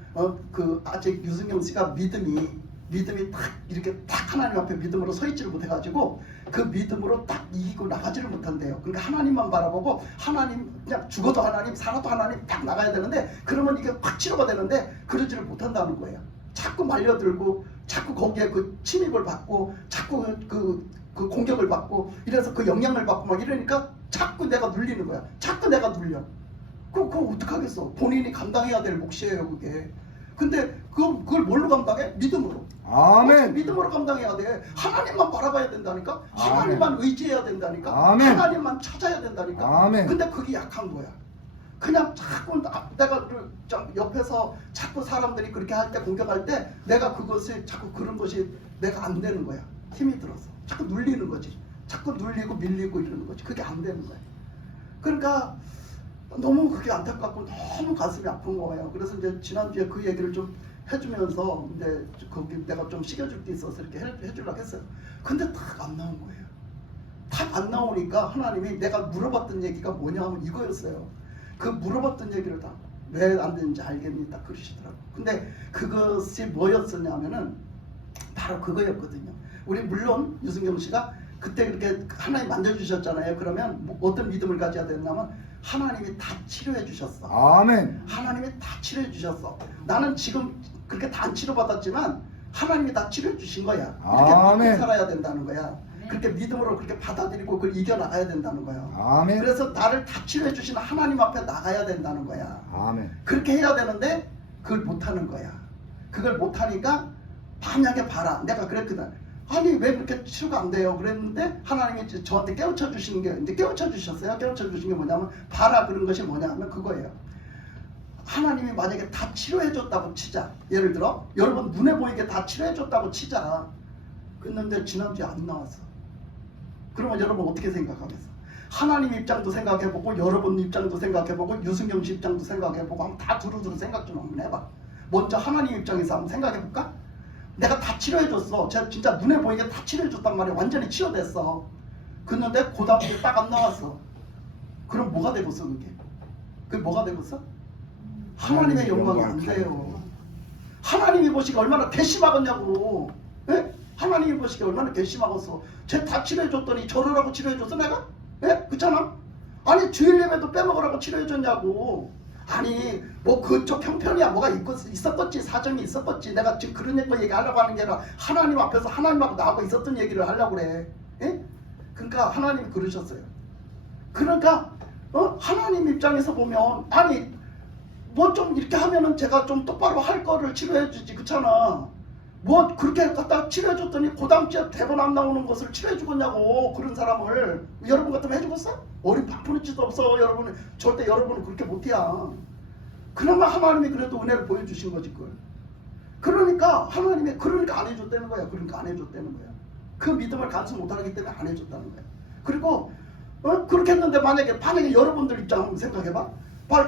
그 아직 유승경 씨가 믿음이 딱 이렇게 딱 하나님 앞에 믿음으로 서 있지를 못해가지고 그 믿음으로 딱 이기고 나가지를 못한대요. 그러니까 하나님만 바라보고 하나님 그냥 죽어도 하나님 살아도 하나님 딱 나가야 되는데 그러면 이게 확 치료가 되는데 그러지를 못한다는 거예요. 자꾸 말려들고 자꾸 거기에 그 침입을 받고 자꾸 그 공격을 받고 이래서 그 영향을 받고 막 이러니까 자꾸 내가 눌리는 거야. 자꾸 내가 눌려. 그거 어떡하겠어. 본인이 감당해야 될 몫이에요 그게. 근데 그걸 뭘로 감당해? 믿음으로. 아멘. 믿음으로 감당해야 돼. 하나님만 바라봐야 된다니까. 하나님만 의지해야 된다니까. 아멘. 하나님만 찾아야 된다니까. 아멘. 근데 그게 약한 거야. 그냥 자꾸 내가 옆에서 자꾸 사람들이 그렇게 할 때 공격할 때 내가 그것을 자꾸 그런 것이 내가 안 되는 거야. 힘이 들어서 자꾸 눌리는 거지. 자꾸 눌리고 밀리고 이러는 거지. 그게 안 되는 거야. 그러니까 너무 그게 안타깝고 너무 가슴이 아픈 거예요. 그래서 이제 지난주에 그 얘기를 좀 해주면서 이제 거기 내가 좀 식여줄 게 있어서 이렇게 해주려고 했어요. 근데 딱 안 나온 거예요. 딱 안 나오니까 하나님이 내가 물어봤던 얘기가 뭐냐 하면 이거였어요. 그 물어봤던 얘기를 다 왜 안 되는지 알겠니? 딱 그러시더라고요. 근데 그것이 뭐였었냐면은 바로 그거였거든요. 우리 물론 유승경 씨가 그때 그렇게 하나님 만져주셨잖아요. 그러면 뭐 어떤 믿음을 가져야 되냐면 하나님이 다 치료해 주셨어. 아멘. 하나님이 다 치료해 주셨어. 나는 지금 그렇게 다 안 치료받았지만 하나님이 다 치료해 주신 거야. 이렇게 아멘. 믿고 살아야 된다는 거야. 그렇게 믿음으로 그렇게 받아들이고 그걸 이겨나가야 된다는 거야. 아멘. 그래서 나를 다 치료해 주신 하나님 앞에 나가야 된다는 거야. 아멘. 그렇게 해야 되는데 그걸 못하는 거야. 그걸 못하니까 만약에 봐라. 내가 그랬거든. 아니 왜 그렇게 치료가 안 돼요? 그랬는데 하나님이 이제 저한테 깨우쳐 주시는 게 이제 깨우쳐 주셨어요. 깨우쳐 주신 게 뭐냐면 봐라 그런 것이 뭐냐면 그거예요. 하나님이 만약에 다 치료해 줬다고 치자. 예를 들어 여러분 눈에 보이게 다 치료해 줬다고 치자. 그랬는데 지난주에 안 나왔어. 그러면 여러분 어떻게 생각하겠어? 하나님 입장도 생각해보고 여러분 입장도 생각해보고 유승경 씨 입장도 생각해보고 한번 다 두루두루 생각 좀 한번 해봐. 먼저 하나님 입장에서 한번 생각해볼까? 내가 다 치료해줬어. 제가 진짜 눈에 보이게 다 치료해줬단 말이야. 완전히 치료됐어. 그런데 그 다음 주에 딱 안 나왔어. 그럼 뭐가 되겠어 그게? 그게 뭐가 되겠어? 하나님의 영광이 안 돼요. 하나님이 보시기에 얼마나 괘씸하겠냐고. 예? 하나님이 보시기에 얼마나 괘씸하겠어. 쟤 다 치료해줬더니 저러라고 치료해줬어 내가? 예? 그렇잖아? 아니 주일 예배도 빼먹으라고 치료해줬냐고. 아니 뭐 그쪽 형편이야 뭐가 있었겠지. 사정이 있었겠지. 내가 지금 그런 거 얘기하려고 하는 게 아니라 하나님 앞에서 하나님하고 나하고 있었던 얘기를 하려고 그래. 예? 그러니까 하나님이 그러셨어요. 그러니까 하나님 입장에서 보면 아니 뭐 좀 이렇게 하면은 제가 좀 똑바로 할 거를 치료해주지. 그렇잖아. 뭐 그렇게 갖다 치료해줬더니 그 다음 주에 대본 안 나오는 것을 치료해주겠냐고. 그런 사람을 여러분 같으면 해주겠어? 어린 바쁘지도 없어. 여러분은 절대 여러분은 그렇게 못해야. 그나마 하나님이 그래도 은혜를 보여주신 거지 그걸. 그러니까 하나님이 그러니까 안 해줬다는 거야. 그러니까 안 해줬다는 거야. 그 믿음을 간수 못하기 때문에 안 해줬다는 거야. 그리고 그렇게 했는데 만약에 여러분들 입장 한번 생각해봐.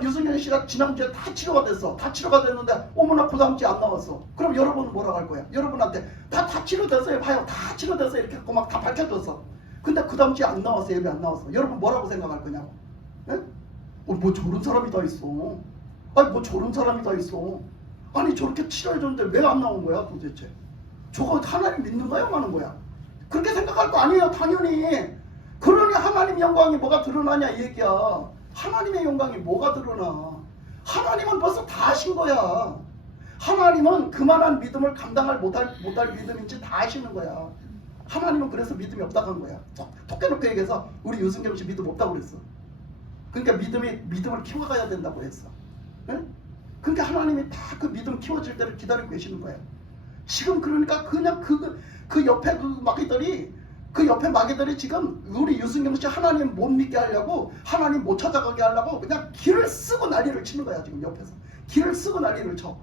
유승현 씨가 지난주에 다 치료가 됐어. 다 치료가 됐는데 어머나 그 다음 주에 안 나왔어. 그럼 여러분은 뭐라고 할 거야? 여러분한테 다 치료됐어요. 봐요. 다 치료됐어요. 이렇게 하고 막 다 밝혀줬어. 근데 그 다음 주에 안 나왔어. 예배 안 나왔어. 여러분 뭐라고 생각할 거냐고. 예? 뭐 저런 사람이 다 있어. 아니 뭐 저런 사람이 다 있어. 아니 저렇게 치료해줬는데 왜 안 나온 거야 도대체? 저거 하나님 믿는 거야 마는 거야? 그렇게 생각할 거 아니에요. 당연히. 그러니 하나님 영광이 뭐가 드러나냐 이 얘기야. 하나님의 영광이 뭐가 드러나? 하나님은 벌써 다 하신 거야. 하나님은 그만한 믿음을 감당할 못할 믿음인지 다 아시는 거야. 하나님은 그래서 믿음이 없다고 한 거야. 토끼놓고 얘기해서 우리 유승경 씨 믿음 없다고 그랬어. 그러니까 믿음을 키워가야 된다고 했어. 네? 그러니까 하나님이 다 그 믿음 키워질 때를 기다리고 계시는 거야. 지금 그러니까 그냥 그 옆에 그 옆에 마귀들이 지금 우리 유승경 씨 하나님 못 믿게 하려고 하나님 못 찾아가게 하려고 그냥 길을 쓰고 난리를 치는 거야. 지금 옆에서 길을 쓰고 난리를 쳐.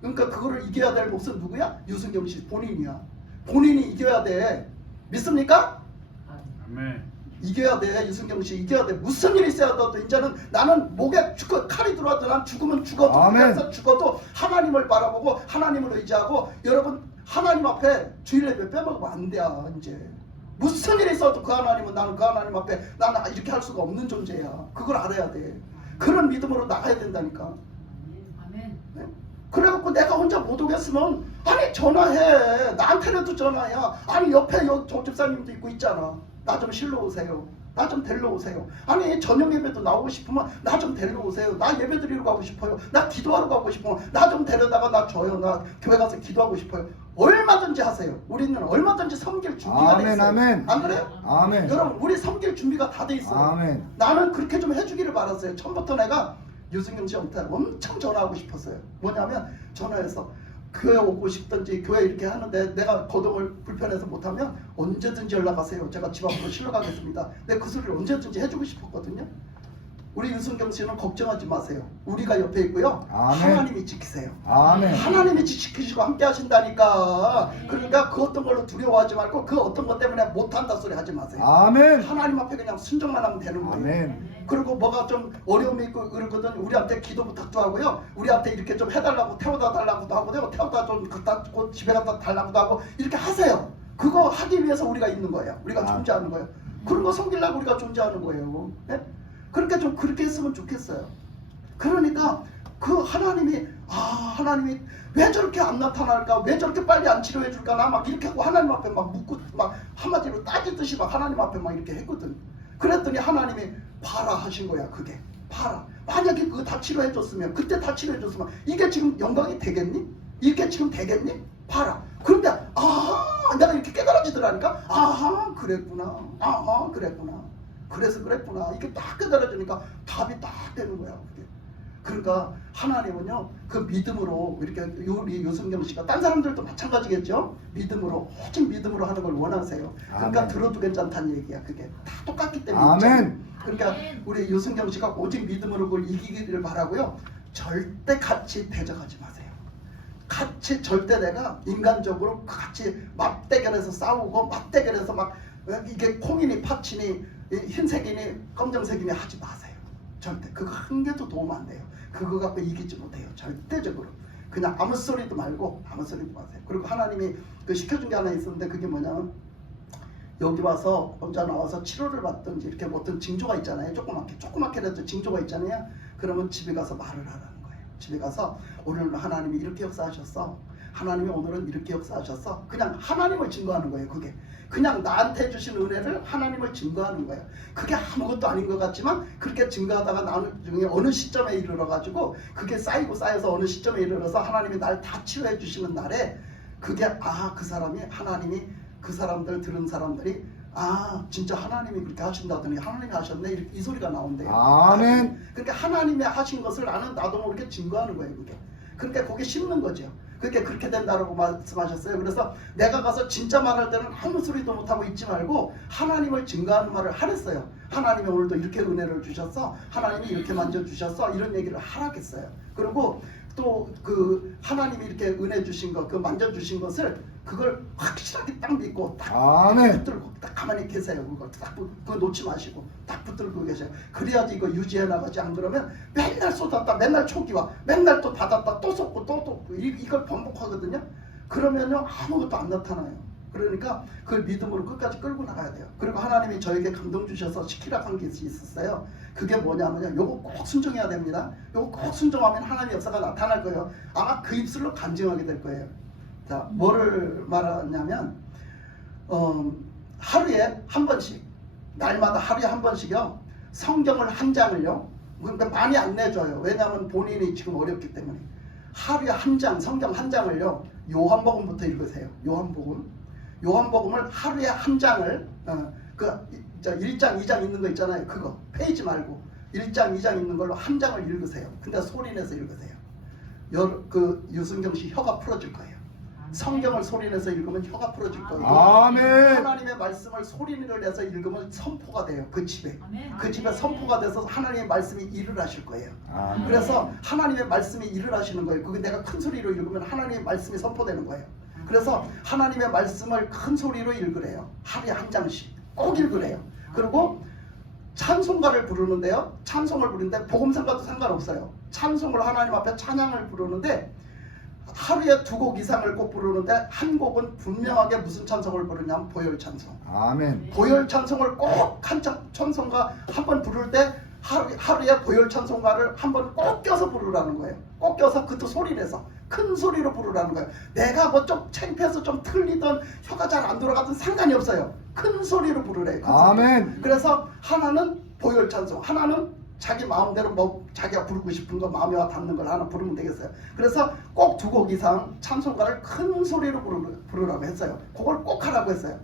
그러니까 그거를 이겨야 될 몫은 누구야? 유승경 씨 본인이야. 본인이 이겨야 돼. 믿습니까? 아멘. 이겨야 돼. 유승경 씨 이겨야 돼. 무슨 일이 있어도 이제는 나는 목에 칼이 들어와도 난 죽으면 죽어도 그래서 죽어도 하나님을 바라보고 하나님을 의지하고 여러분 하나님 앞에 주일 예배 빼먹으면 안 돼. 이제 무슨 일이 있어도 그 하나님은 나는 그 하나님 앞에 나는 이렇게 할 수가 없는 존재야. 그걸 알아야 돼. 그런 믿음으로 나가야 된다니까. 아멘. 네? 그래갖고 내가 혼자 못 오겠으면 아니 전화해. 나한테라도 전화야. 아니 옆에 저 집사님도 있고 있잖아. 나 좀 실러 오세요. 나 좀 데리러 오세요. 아니 저녁 예배도 나오고 싶으면 나 좀 데리러 오세요. 나 예배 드리러 가고 싶어요. 나 기도하러 가고 싶으면 나 좀 데려다가 나 줘요. 나 교회 가서 기도하고 싶어요. 얼마든지 하세요. 우리는 얼마든지 섬길 준비가 돼 있어요. 아멘. 안 그래요? 아멘. 여러분 우리 섬길 준비가 다 돼 있어요. 아멘. 나는 그렇게 좀 해주기를 바랐어요. 처음부터 내가 유승경 씨한테 엄청 전화하고 싶었어요. 뭐냐면 전화해서 교회 오고 싶든지 교회 이렇게 하는데 내가 거동을 불편해서 못하면 언제든지 연락하세요. 제가 집 앞으로 실러 가겠습니다. 내가 그 소리를 언제든지 해주고 싶었거든요. 우리 유승경 씨는 걱정하지 마세요. 우리가 옆에 있고요. 아멘. 하나님이 지키세요. 아멘. 하나님이 지키시고 함께 하신다니까. 그러니까 그 어떤 걸로 두려워하지 말고 그 어떤 것 때문에 못한다 소리 하지 마세요. 아멘. 하나님 앞에 그냥 순종만 하면 되는 거예요. 아멘. 그리고 뭐가 좀 어려움이 있고 그러거든 우리한테 기도 부탁도 하고요. 우리한테 이렇게 좀 해달라고 태워다 달라고도 하고요. 태워다 좀 갖다 주고 집에 갖다 달라고도 하고 이렇게 하세요. 그거 하기 위해서 우리가 있는 거예요. 우리가 존재하는 거예요. 그런 거 섬기려고 우리가 존재하는 거예요. 네? 그러니까 좀 그렇게 했으면 좋겠어요. 그러니까 그 하나님이 하나님이 왜 저렇게 안 나타날까? 왜 저렇게 빨리 안 치료해 줄까? 나 막 이렇게 하고 하나님 앞에 막 묻고 막 한마디로 따지듯이 막 하나님 앞에 막 이렇게 했거든. 그랬더니 하나님이 봐라 하신 거야. 그게 봐라. 만약에 그거 다 치료해줬으면, 그때 다 치료해줬으면 이게 지금 영광이 되겠니? 이게 지금 되겠니? 봐라. 그런데 내가 이렇게 깨달아지더라니까. 아하 그랬구나. 아하 그랬구나. 그래서 그랬구나. 이게 딱 깨달아지니까 답이 딱 되는 거야. 그게. 그러니까 하나님은요, 그 믿음으로 이렇게 우리 유승경 씨가 딴 사람들도 마찬가지겠죠. 믿음으로, 오직 믿음으로 하는 걸 원하세요. 그러니까 아멘. 들어도 괜찮다는 얘기야. 그게 다 똑같기 때문에. 아멘. 그러니까 우리 유승경 씨가 오직 믿음으로 그걸 이기기를 바라고요. 절대 같이 대적하지 마세요. 같이 절대 내가 인간적으로 같이 맞대결해서 싸우고 맞대결해서 막 이게 콩이니 팥이니 흰색이니 검정색이니 하지 마세요. 절대 그거 한 개도 도움 안 돼요. 그거 갖고 이기지 못해요. 절대적으로. 그냥 아무 소리도 말고 아무 소리도 마세요. 그리고 하나님이 그 시켜준 게 하나 있었는데 그게 뭐냐면, 여기 와서 혼자 나와서 치료를 받든지 이렇게 어떤 징조가 있잖아요. 조그맣게라도 징조가 있잖아요. 그러면 집에 가서 말을 하라는 거예요. 집에 가서 오늘 하나님이 이렇게 역사하셨어. 하나님이 오늘은 이렇게 역사하셨어. 그냥 하나님을 증거하는 거예요. 그게 그냥 나한테 주신 은혜를 하나님을 증거하는 거예요. 그게 아무것도 아닌 것 같지만 그렇게 증거하다가 나중에 어느 시점에 이르러 가지고 그게 쌓이고 쌓여서 어느 시점에 이르러서 하나님이 날 다 치유해 주시는 날에 그게 그 사람이 하나님이 그 사람들 들은 사람들이 진짜 하나님이 그렇게 하신다더니 하나님이 하셨네, 이 소리가 나온대요. 아멘. 그러니까 하나님이 하신 것을 나는 나도 모르게 증거하는 거예요. 그게. 그러니까 거기에 심는 거죠. 그렇게 된다라고 말씀하셨어요. 그래서 내가 가서 진짜 말할 때는 아무 소리도 못하고 있지 말고 하나님을 증거하는 말을 하랬어요. 하나님이 오늘도 이렇게 은혜를 주셨어. 하나님이 이렇게 만져주셨어. 이런 얘기를 하라겠어요. 그리고 또 그 하나님이 이렇게 은혜 주신 것, 그 만져주신 것을 그걸 확실하게 딱 믿고 딱 아멘. 붙들고 딱 가만히 계세요. 그거 놓지 마시고 딱 붙들고 계세요. 그래야지 이거 유지해 나가지. 안 그러면 맨날 쏟았다, 맨날 초기와, 맨날 또 받았다, 또 쏟고 또 쏟고 이걸 반복하거든요. 그러면요 아무것도 안 나타나요. 그러니까 그걸 믿음으로 끝까지 끌고 나가야 돼요. 그리고 하나님이 저에게 감동 주셔서 시키라 한 게 있었어요. 그게 뭐냐면요, 요거 꼭 순종해야 됩니다. 요거 꼭 순종하면 하나님의 역사가 나타날 거예요. 아마 그 입술로 간증하게 될 거예요. 자, 뭐를 말하냐면 하루에 한 번씩, 날마다 하루에 한 번씩요, 성경을 한 장을요, 그러니까 많이 안 내줘요. 왜냐하면 본인이 지금 어렵기 때문에. 하루에 한 장, 성경 한 장을요, 요한복음부터 읽으세요. 요한복음을 하루에 한 장을 그 1장, 2장 있는 거 있잖아요. 그거 페이지 말고 1장, 2장 있는 걸로 한 장을 읽으세요. 근데 소리내서 읽으세요. 그 유승경 씨 혀가 풀어질 거예요. 성경을 소리내서 읽으면 혀가 풀어질 거예요. 아멘. 하나님의 말씀을 소리를 내서 읽으면 선포가 돼요. 그 집에. 아멘. 그 집에 선포가 돼서 하나님의 말씀이 일을 하실 거예요. 아멘. 그래서 하나님의 말씀이 일을 하시는 거예요. 그게 내가 큰 소리로 읽으면 하나님의 말씀이 선포되는 거예요. 그래서 하나님의 말씀을 큰 소리로 읽으래요. 하루에 한 장씩 꼭 읽으래요. 그리고 찬송가를 부르는데요, 찬송을 부르는데 복음성과도 상관없어요. 찬송을 하나님 앞에 찬양을 부르는데 하루에 2곡 이상을 꼭 부르는데 한 곡은 분명하게 무슨 찬송을 부르냐면 보혈 찬송. 아멘. 보혈 찬송을 꼭 한 찬송가 한 번 부를 때 하루에 보혈 찬송가를 한 번 꼭 껴서 부르라는 거예요. 꼭 껴서 그것도 소리내서 큰 소리로 부르라는 거예요. 내가 뭐 좀 창피해서 좀 틀리던 혀가 잘 안 돌아가든 상관이 없어요. 큰 소리로 부르래요. 큰 아멘. 소리. 그래서 하나는 보혈 찬송, 하나는 자기 마음대로 뭐 자기가 부르고 싶은 거 마음에 와 닿는 걸 하나 부르면 되겠어요. 그래서 꼭 2곡 이상 찬송가를 큰 소리로 부르라고 했어요. 그걸 꼭 하라고 했어요.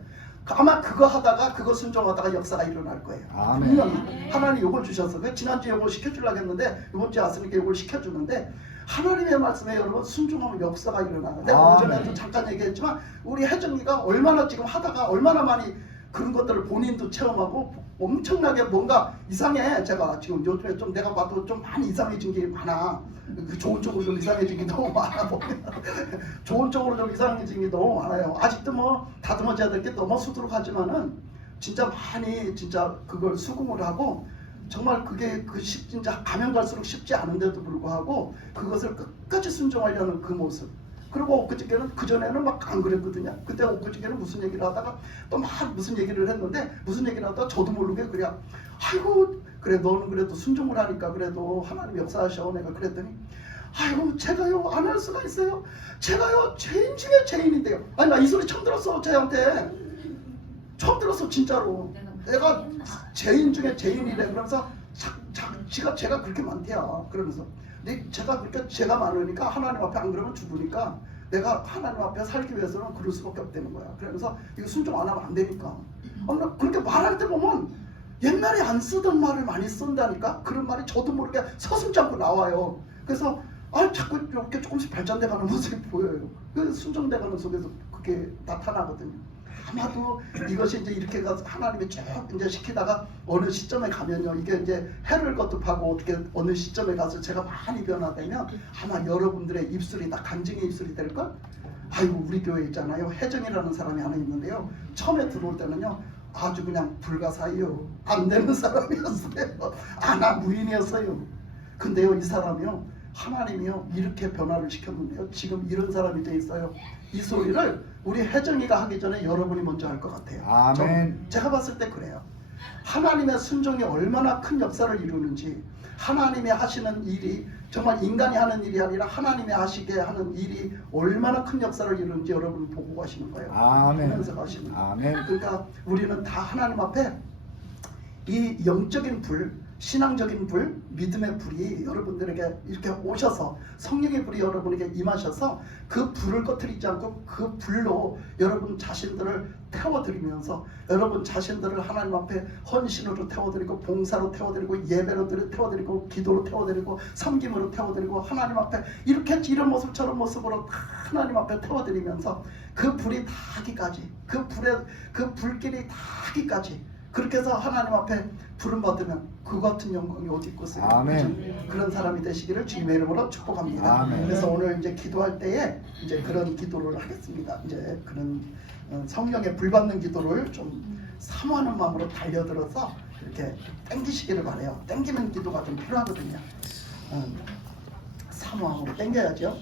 아마 그거 하다가 그거 순종하다가 역사가 일어날 거예요. 아멘. 분명히 하나님 요걸 주셔서 지난주에 요걸 시켜주려고 했는데 이번 주에 왔으니까 요걸 시켜주는데, 하나님의 말씀에 여러분 순종하면 역사가 일어나요. 내가 오전에도 잠깐 얘기했지만 우리 혜정이가 얼마나 지금 하다가 얼마나 많이 그런 것들을 본인도 체험하고 엄청나게 뭔가 이상해. 제가 지금 요즘에 좀 내가 봐도 좀 많이 이상해진 게 많아. 그 좋은 쪽으로 좀 이상해진 게 너무 많아 보면 좋은 쪽으로 좀 이상해진 게 너무 많아요. 아직도 뭐 다듬어져야 될 게 너무 수두룩하지만은 진짜 많이 진짜 그걸 수긍을 하고, 정말 그게 진짜 가면 갈수록 쉽지 않은데도 불구하고 그것을 끝까지 순종하려는 그 모습. 그리고 엊그저께는, 그전에는 막 안 그랬거든요. 그때 엊그저께는 무슨 얘기를 하다가 또 막 무슨 얘기를 했는데, 무슨 얘기를 하다가 저도 모르게 그래, 아이고 그래 너는 그래도 순종을 하니까 그래도 하나님 역사하셔. 내가 그랬더니 아이고 제가요 안 할 수가 있어요. 제가요 죄인 중에 죄인인데요. 아니 나 이 소리 처음 들었어. 쟤한테 처음 들었어 진짜로. 내가 죄인 중에 죄인이래. 그러면서 제가 그렇게 많대요. 그러면서 근데 제가 그렇게 죄가 많으니까 하나님 앞에 안 그러면 죽으니까 내가 하나님 앞에 살기 위해서는 그럴 수밖에 없다는 거야. 그러면서 이거 순종 안 하면 안 되니까. 그렇게 말할 때 보면 옛날에 안 쓰던 말을 많이 쓴다니까. 그런 말이 저도 모르게 서슴지 않고 나와요. 그래서 자꾸 이렇게 조금씩 발전돼가는 모습이 보여요. 그 순종돼가는 속에서 그게 나타나거든요. 아마도 이것이 이제 이렇게 가서 하나님이 쭉 이제 시키다가 어느 시점에 가면요, 이게 이제 해를 거듭하고 어떻게 어느 시점에 가서 제가 많이 변화되면 아마 여러분들의 입술이 다 간증의 입술이 될걸? 아이고, 우리 교회 있잖아요, 혜정이라는 사람이 하나 있는데요, 처음에 들어올 때는요 아주 그냥 불가사의요, 안 되는 사람이었어요. 나 무인이었어요. 근데요, 이 사람이요, 하나님이요 이렇게 변화를 시켰는데요, 지금 이런 사람이 돼 있어요. 이 소리를 우리 혜정이가 하기 전에 여러분이 먼저 할 것 같아요. 아멘. 제가 봤을 때 그래요. 하나님의 순종이 얼마나 큰 역사를 이루는지, 하나님이 하시는 일이 정말 인간이 하는 일이 아니라 하나님이 하시게 하는 일이 얼마나 큰 역사를 이루는지 여러분 보고 가시는 거예요. 아멘. 보면서 가시는 거예요. 아멘. 그러니까 우리는 다 하나님 앞에 이 영적인 불, 신앙적인 불, 믿음의 불이 여러분들에게 이렇게 오셔서 성령의 불이 여러분에게 임하셔서 그 불을 꺼뜨리지 않고 그 불로 여러분 자신들을 태워드리면서 여러분 자신들을 하나님 앞에 헌신으로 태워드리고 봉사로 태워드리고 예배로 태워드리고 기도로 태워드리고 섬김으로 태워드리고 하나님 앞에 이렇게 이런 모습 저런 모습으로 다 하나님 앞에 태워드리면서 그 불이 다 하기까지, 그 불길이 다 하기까지, 그렇게 해서 하나님 앞에 부름받으면 그 같은 영광이 어디 있겠어요? 아멘. 그런 사람이 되시기를 주님의 이름으로 축복합니다. 아멘. 그래서 오늘 이제 기도할 때에 이제 그런 기도를 하겠습니다. 이제 그런 성령의 불 받는 기도를 좀 사모하는 마음으로 달려들어서 이렇게 땡기시기를 바래요. 땡기는 기도가 좀 필요하거든요. 사모함으로 땡겨야죠.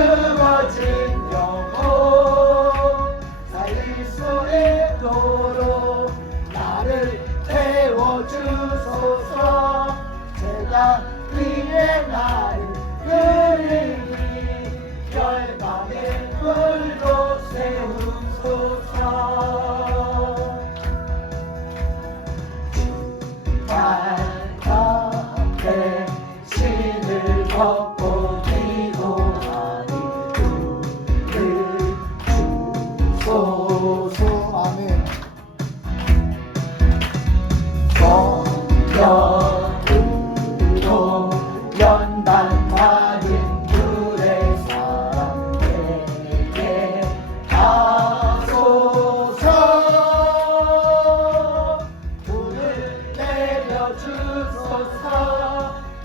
죽어진 영혼 살릴 수 있도록 나를 태워주소서. 제가 위에 나를 그리니 열방의 불도 세우소서. 발각에 신을 걷고 기도하니 우를 주소서. 아멘. 성령으로 연단받은 불의 사람에게 하소서. 불을 내려주소서.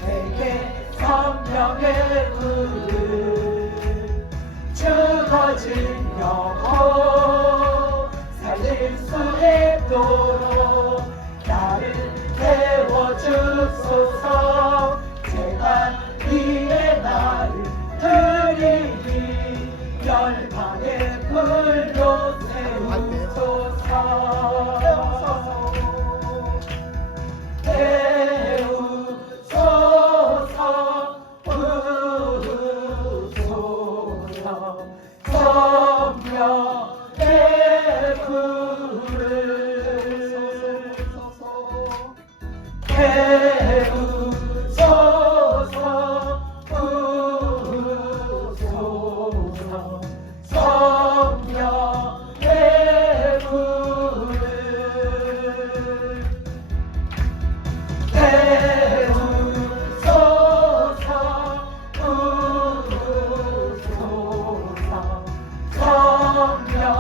내게 성령의 불을 죽어진 영혼 살릴 수 있도록 나를 태워주소서. 재단 위에 나를 드리니 열방의 불도 세우소서. 태우소서. 부소서. 성령의 불을 태우소서. 부소서. 성령의 불을 태우소서. 부소서. 성령의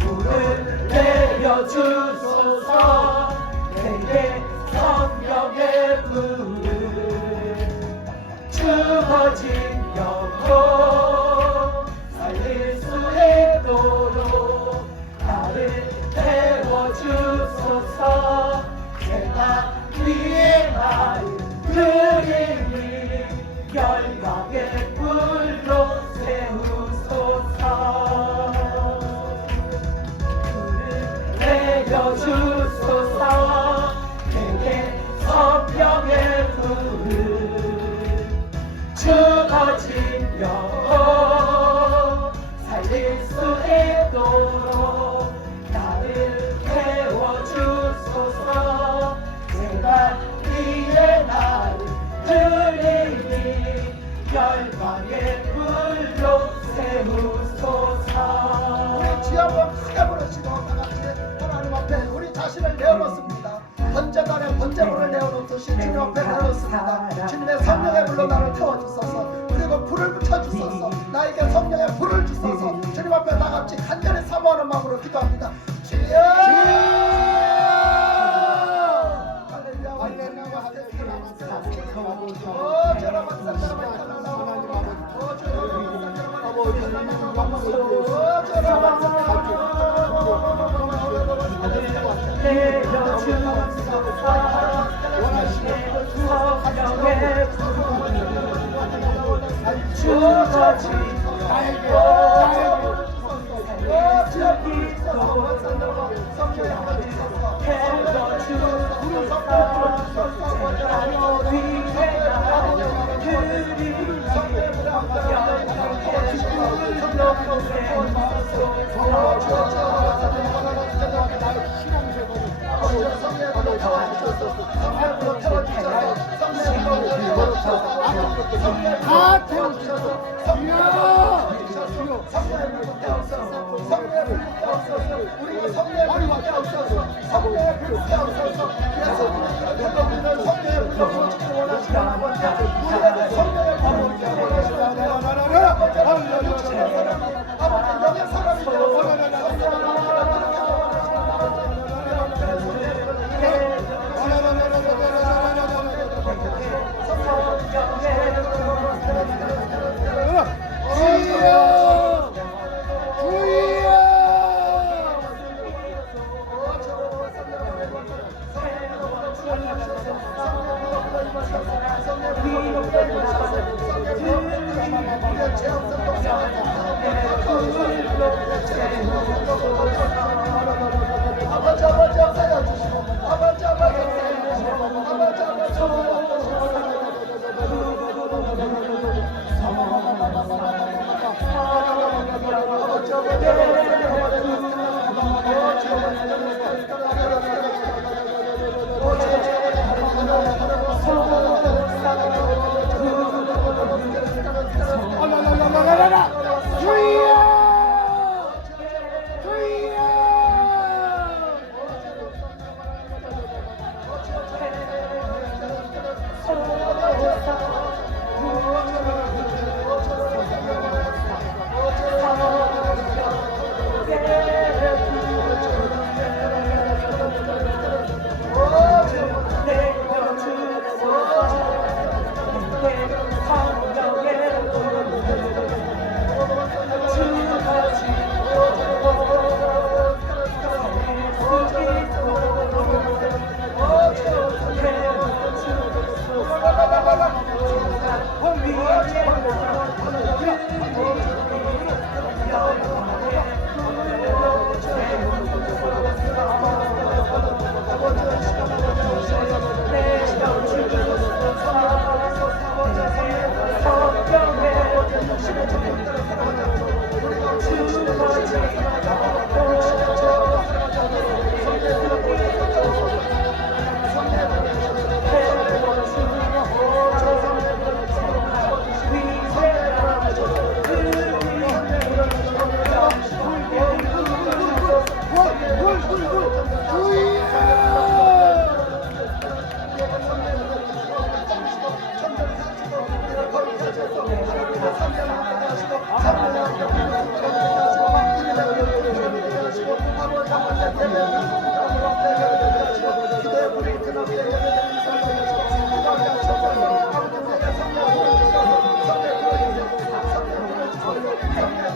불을 내려주소서. 내게 성령의 불을 죽어진 영혼 살릴 수 있도록 나를 태워주소서. 제가 위에 나를 드리니 열방의 불도 세우소서. 내려주소서. 내게 성령의 불을 죽어진 영혼 살릴 수 있도록 나를 태워주소서. 제가 위에 나를 드리니 열방의 불도 세우소서. 우리 지 한번 크게 부르시고 다 같이 하나님 앞에 우리 자신을 내어놓습니다. 번제단에 번제물을 내어놓듯이 주님 앞에 내어놓습니다. 주님의 성령의 불로 나를 태워주소서. 그리고 불을 붙여주소서. 나에게 성령의 불을 주소서. 주님 앞에 다 같이 간절히 사모하는 마음으로 기도합니다. 주여! 할렐루야! 죽어진 다 태우소서. 주여 아버지 아버지 역사여 주시고 아버지 아버지 역사여 주시고 아버지 아버지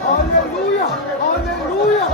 할렐루야 할렐루야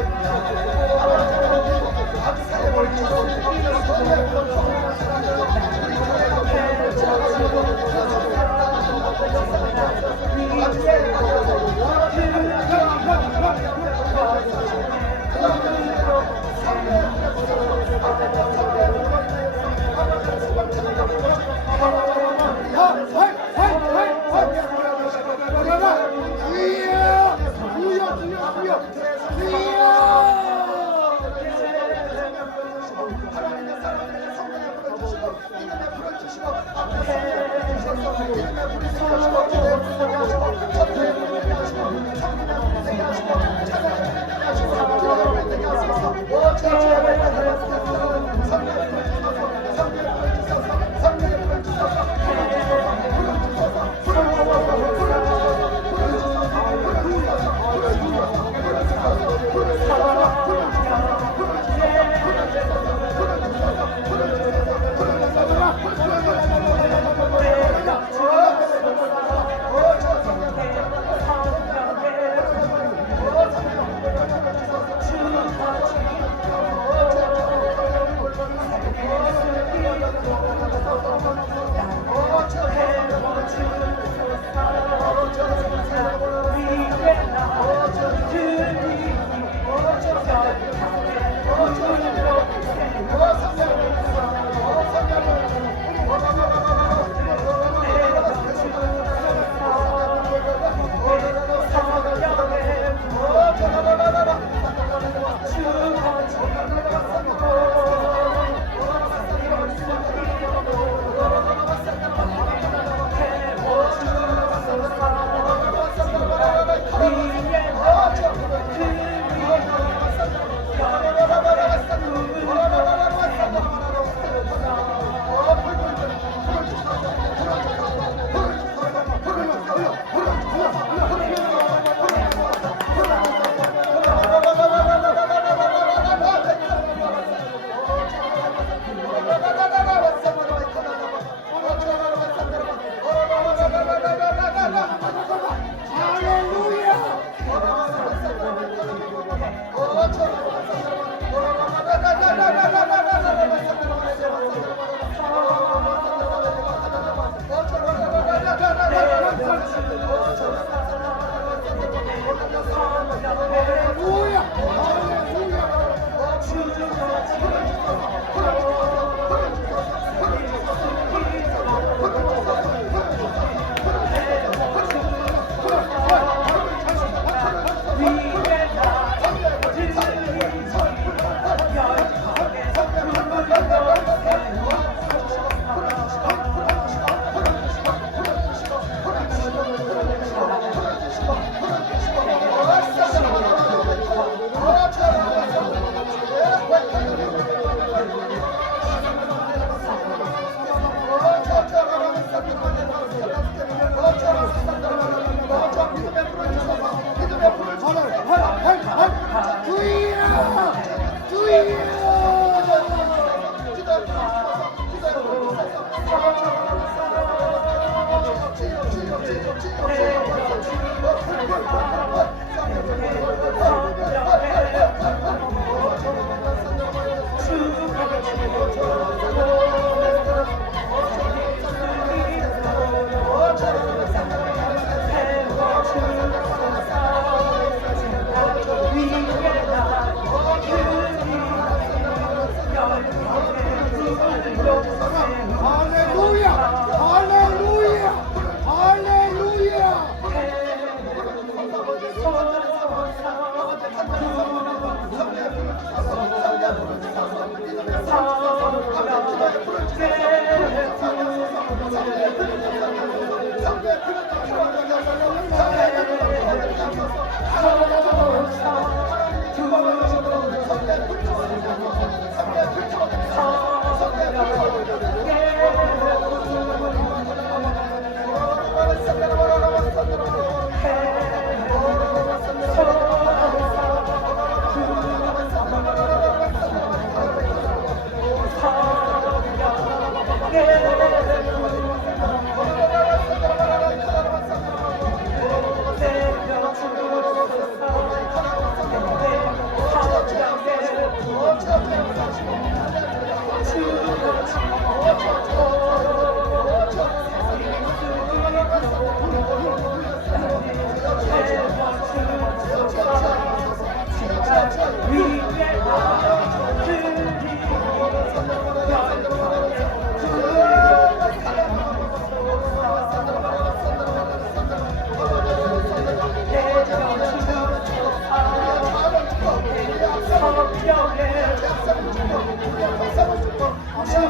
주님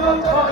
성경에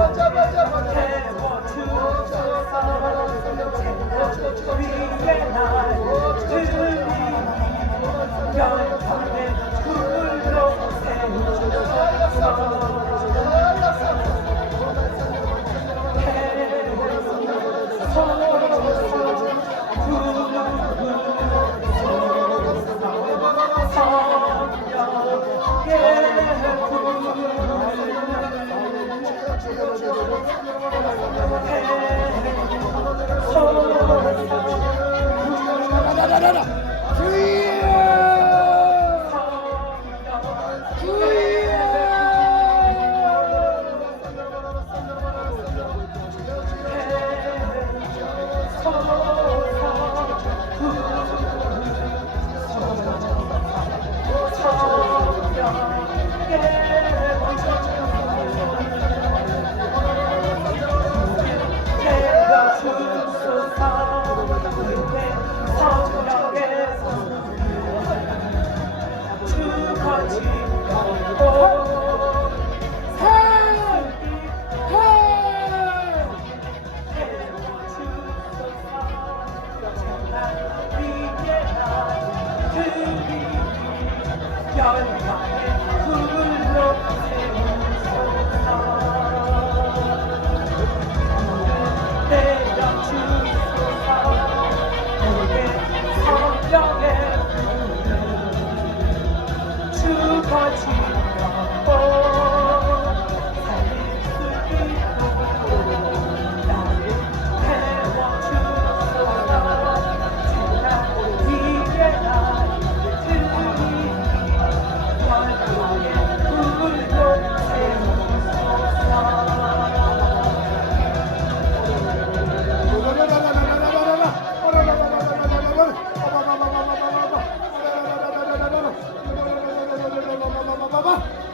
태워주소서 위에 날 들리 열방의 불로 세우소서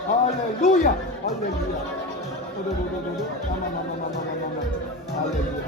할렐루야, 할렐루야. 할렐루야,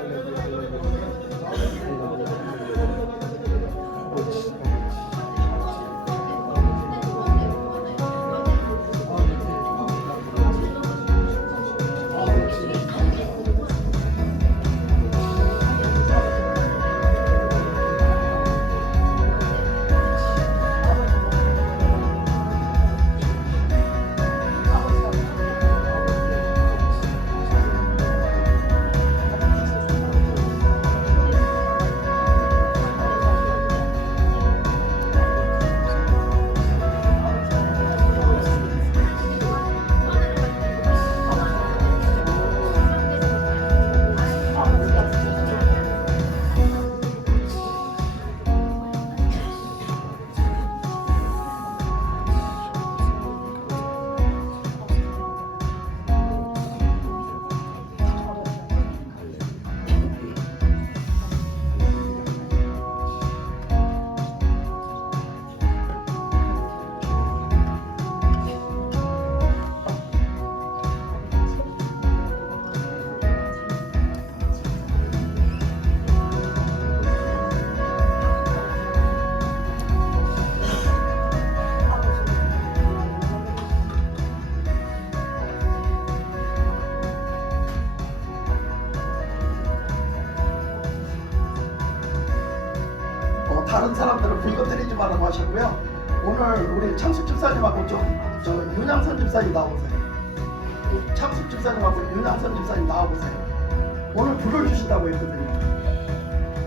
다른 사람들은 불거 때리지 말라고 하셨고요. 오늘 우리 창숙 집사님하고 저 윤양선 집사님 나오세요. 창숙 집사님하고 윤양선 집사님 나와보세요. 오늘 불을 주신다고 했거든요.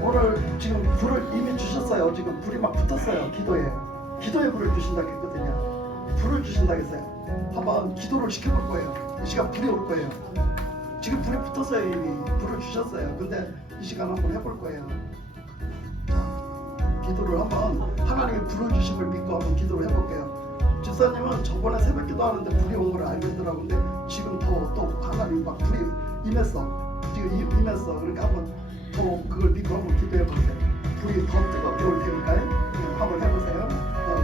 오늘 지금 불을 이미 주셨어요. 지금 불이 막 붙었어요. 기도에 불을 주신다고 했거든요. 불을 주신다고 했어요. 한번 기도를 시켜볼 거예요. 이 시간 불이 올 거예요. 지금 불이 붙었어요. 이미 불을 주셨어요. 근데 이 시간 한번 해볼 거예요. 기도를 한번 하나님의 불을 주심을 믿고 한번 기도를 해볼게요. 집사님은 저번에 새벽 기도하는데 불이 온 걸 알겠더라고. 근데 지금 또 하나님 막 불이 임했어. 지금 임했어. 그러니까 한번 또 그걸 믿고 한번 기도해보세요. 불이 더 뜨겁게 올 테니까요. 한번 해보세요.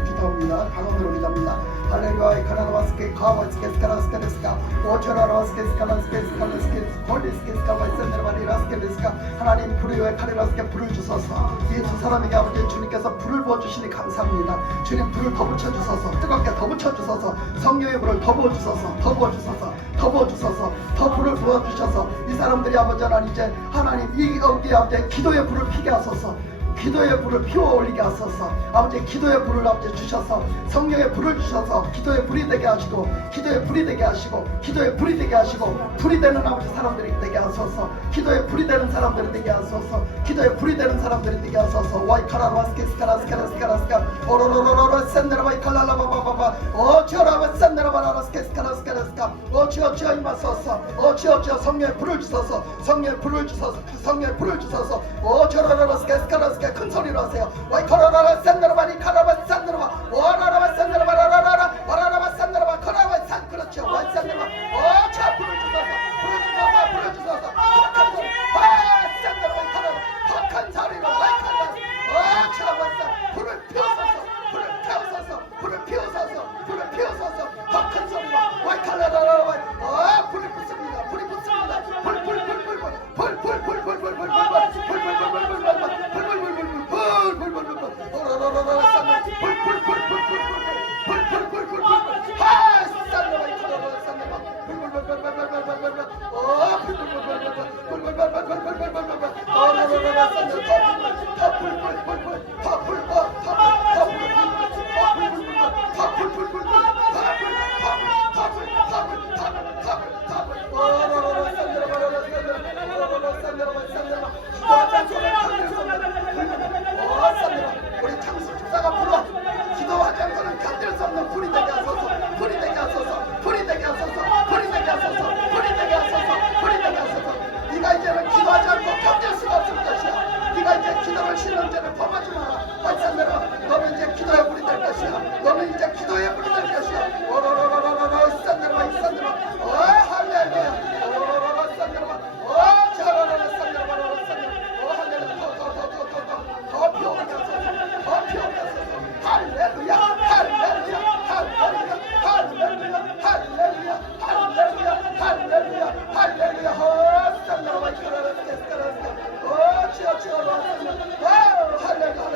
기도합니다. 강원으로 기도합니다. 할렐루야 이카라바스케 카바스케 스카라스케데스카 오처라바스케 스카라스케 스카라스케 콜리스케 스카바이센데바리라스케데스카 하나님 불의 위에 카리라스케 불을 주소서. 이 두 사람에게 아버지 주님께서 불을 부어주시니 감사합니다. 주님 불을 더 붙여주소서. 뜨겁게 더 붙여주소서. 성령의 불을 더 부어주소서. 더 부어주소서. 더 부어주소서. 더 불을 부어주셔서 이 사람들이 아버지 하나님 이제 하나님 이 아버지 기도의 불을 피게 하소서. 기도의 불을 피워 올리게 하소서. 아버지 기도의 불을 아버지 주셔서 성령의 불을 주셔서 기도의 불이 되게 하시고 기도의 불이 되게 하시고 기도의 불이 되게 하시고 불이 되는 아버지 사람들이 되게 하소서. 기도의 불이 되는 사람들이 되게 하소서. 기도의 불이 되는 사람들이 되게 하소서. 와이카라바스케스카라스카라스카라스카 오로로로로로 샌드라바이칼라라바바바바 오치오라바샌드라바라스케스카라스카라스카 오치오치오 임하소서. 오치오치오 성령의 불을 주소서. 성령의 불을 주소서. 성령의 불을 주소서. 오치오라바스케스카라스카 큰 소리로 하세요. 와이카라라라 샌드라바니 카라바 샌드라바 오라라바 샌드라바라라라 오라라바 샌드라바 카라바 산 그렇죠. 와이 샌드라바 오차 불을 주소서. 불을 주소서. 불을 주소서. 턱한 소리 샌드라바 카라바 턱한 소리로 와이카라 오차 와사 불을 피우소서. 불을 피우소서. 불을 피우소서. 불을 피우소서. 턱한 소리로 와이카라라라 불이 붙습니다. 불이 붙습니다. 우리 창수 집사가 불어 기도하지 않고는 견딜 수 없는 불이 되게 하소서. 불이 되게 하소서. 불이 되게 하소서. 불이 되게 하소서. 불이 되게 하소서. 불이 되게 하소서. 네가 이제는 기도하지 않고 견딜 수가 없을 것이야. 네가 이제 기도를 쉬는 죄를 범하지 마라. 발산대로 너는 이제 기도의 불이 될 것이야. 너는 이제 기도의 불이 될 것이야. 오로로로로로 산대로 산대로 할렐루야. 오로로로로 산대로 자라라라 산대로 산대로 할렐루야. 더 피우게 하소서. 더 피우게 하소서. 할렐루야. 할렐루야. 할렐루야. 할렐루야. 할렐루야. 할렐루야. 할렐루야. 할렐루야. 산대로 마이크라라 스케스카라스카 치어 할렐루야.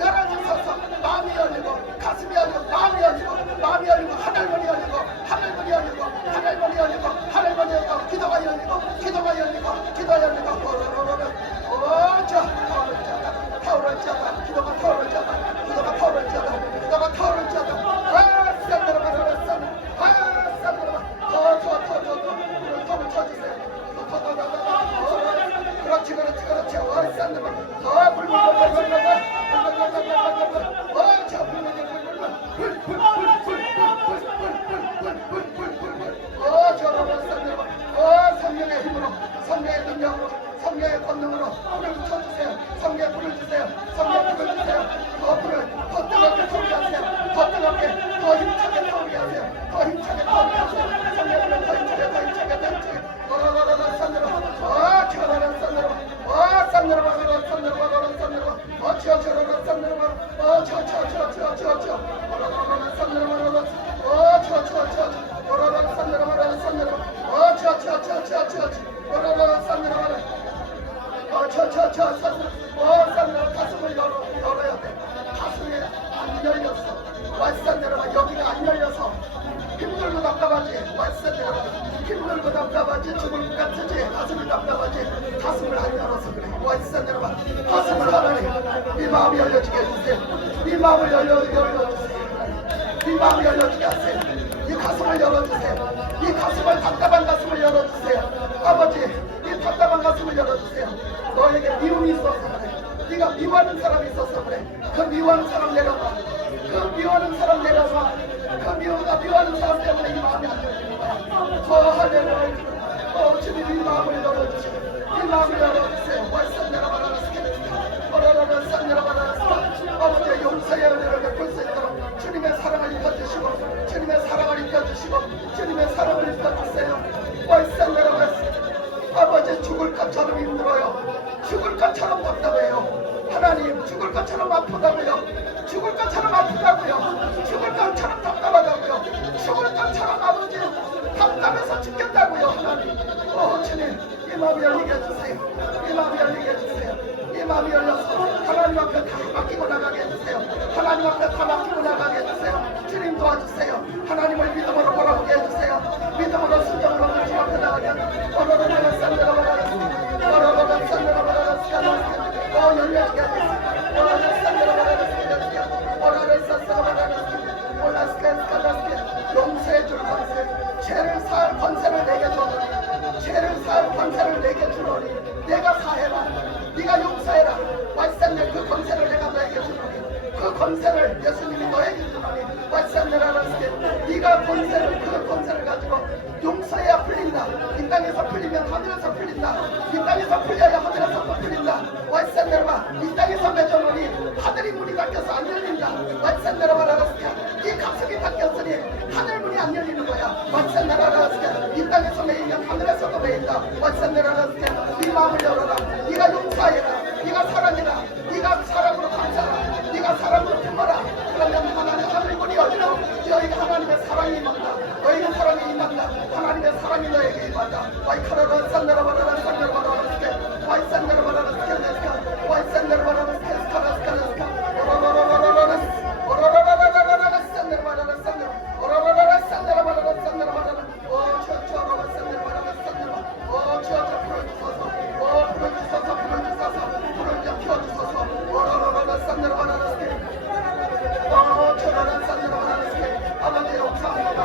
열어주소서. 마음이 열리고 가슴이 열리고 마음이 열리고 마음이 열리고 하늘문이 열리고 하늘문이 열리고 하늘문이 열리고 하늘문이 열리고 기도가 열리고 기도가 열리고 기도가 열리고 타오를지어다 기도가 타오를지어다 기도가 타오를지어다 기도가 타오를지어다 그렇지 성령의 힘으로 성령의 능력으로 성령의 권능으로 불을 붙여주세요. 성령의 불을 주세요. 성령의 불을 주세요. 더 불을 더 뜨겁게 타오르게 하세요. 더 뜨겁게 더 힘차게 타오르게 하세요. 더 힘차게 타오르게 하세요. 성령의 불을 더 힘차게 산으로 치어라라 산으로 산으로 치어치어라라 산으로 치어치어치어치어치어치어 가슴을 열어야 돼. 가슴이 안 열렸어. 왓산데로가 여기가 안 열려서 힘들고 답답하지. 왓산데로가 힘들고 답답하지. 죽을 것 같으지. 가슴이 답답하지. 가슴을 안 열어서 그래. 왓산데로가 가슴을 하나님 이 마음이 열려지게 해주세요. 이 마음을 열려주세요. 이 마음을 열려주게 하세요. 이 가슴을 열어주세요. 이 가슴을 답답한 가슴을 열어주세요. 아버지 이 답답한 가슴을 열어주세요. 너에게 미움이 있어서 그래. 네가 미워하는 사람이 있어서 그래. 그 미워하는 사람 내려놔. 그 미워하는 사람 내려놔. 그 미워하는 사람 때문에 이 마음이 안 열리는 거야. 할렐루야. 주님 이 마음을 열어주세요. 이 마음을 열어주세요. 아버지의 용서의 은혜를 베풀 수 있도록 주님의 사랑을 입혀주시고 주님의 사랑을 입혀주시고 주님의 사랑을 입혀주세요. 아버지 죽을 것처럼 힘들어요. 죽을 것처럼 답답해요. 하나님 죽을 것처럼 아프다고요. 죽을 것처럼 아프다고요. 죽을 것처럼 답답하다고요. 죽을 것처럼 아버지 답답해서 죽겠다고요. 하나님 주님 이 마음이 열리게 해주세요. 이 마음이 열리게 해주세요. 이 마음이 열려서 하나님 앞에 다 맡기고 나가게 해주세요. 하나님 앞에 다 맡기고 나가게 해주세요. 주님 도와주세요. 하나님을 믿음으로 바라보게 해주세요. 믿음으로 순종으로 주님 앞에 나가게 해주세요. 열려지게 해주세요. 용서해 줄 권세, 죄를 사할 권세를 내게 주노니, 죄를 사할 권세를 내게 주노니, 내가 사해라, 네가 용서해라. 말씀내 그 권세를 내가 너에게 주노니, 그 권세를 예수님이 너에게 주노니, 말씀내라라스게 네가 권세를 그 권세를 가지고 용서해야 풀린다. 이 땅에서 풀리면 하늘에서 풀린다. 이 땅에서 풀려야 하늘에서 또 풀린다. 말씀내라 이 땅에서 맺어놓으니 하늘이 문이 닫혀서 안 열린다. 말씀내라 말하라스게 이 가슴이 닫혔으니 하늘 문이 안 열리는 거야. 말씀내라라스게 이 땅에서 매이면 하늘에서도 매인다. 말씀내라라스게 네 마음을 열어라. 네가 용서해라. 네가 사랑해라. 네가 사랑으로 감사하라. 네가 사랑으로 품어라. 그러면 하나님 하늘 문이 열리고 너희가 하나님의 사랑이 임한다. 너희가 사랑이 임한다. 하나님의 사랑이 너에게 임한다. 와이카라라 산나라바라라 산나라바라라스게 와이산나라바라라스게 레스카 와이산나라바라라스게 스카라스카라스카 오로로로로로로스 오로로로로로로로스 산나라바라라 산나라 오로로로로 산나라바라라 산나라바라라 오초초로로 산나라바라라 산나라 오초초 풀어주소서 풀어주소서 풀어주소서 풀어주소서 피워주소서 오로로로로 산나라바라라스게 아버지 용서합니다.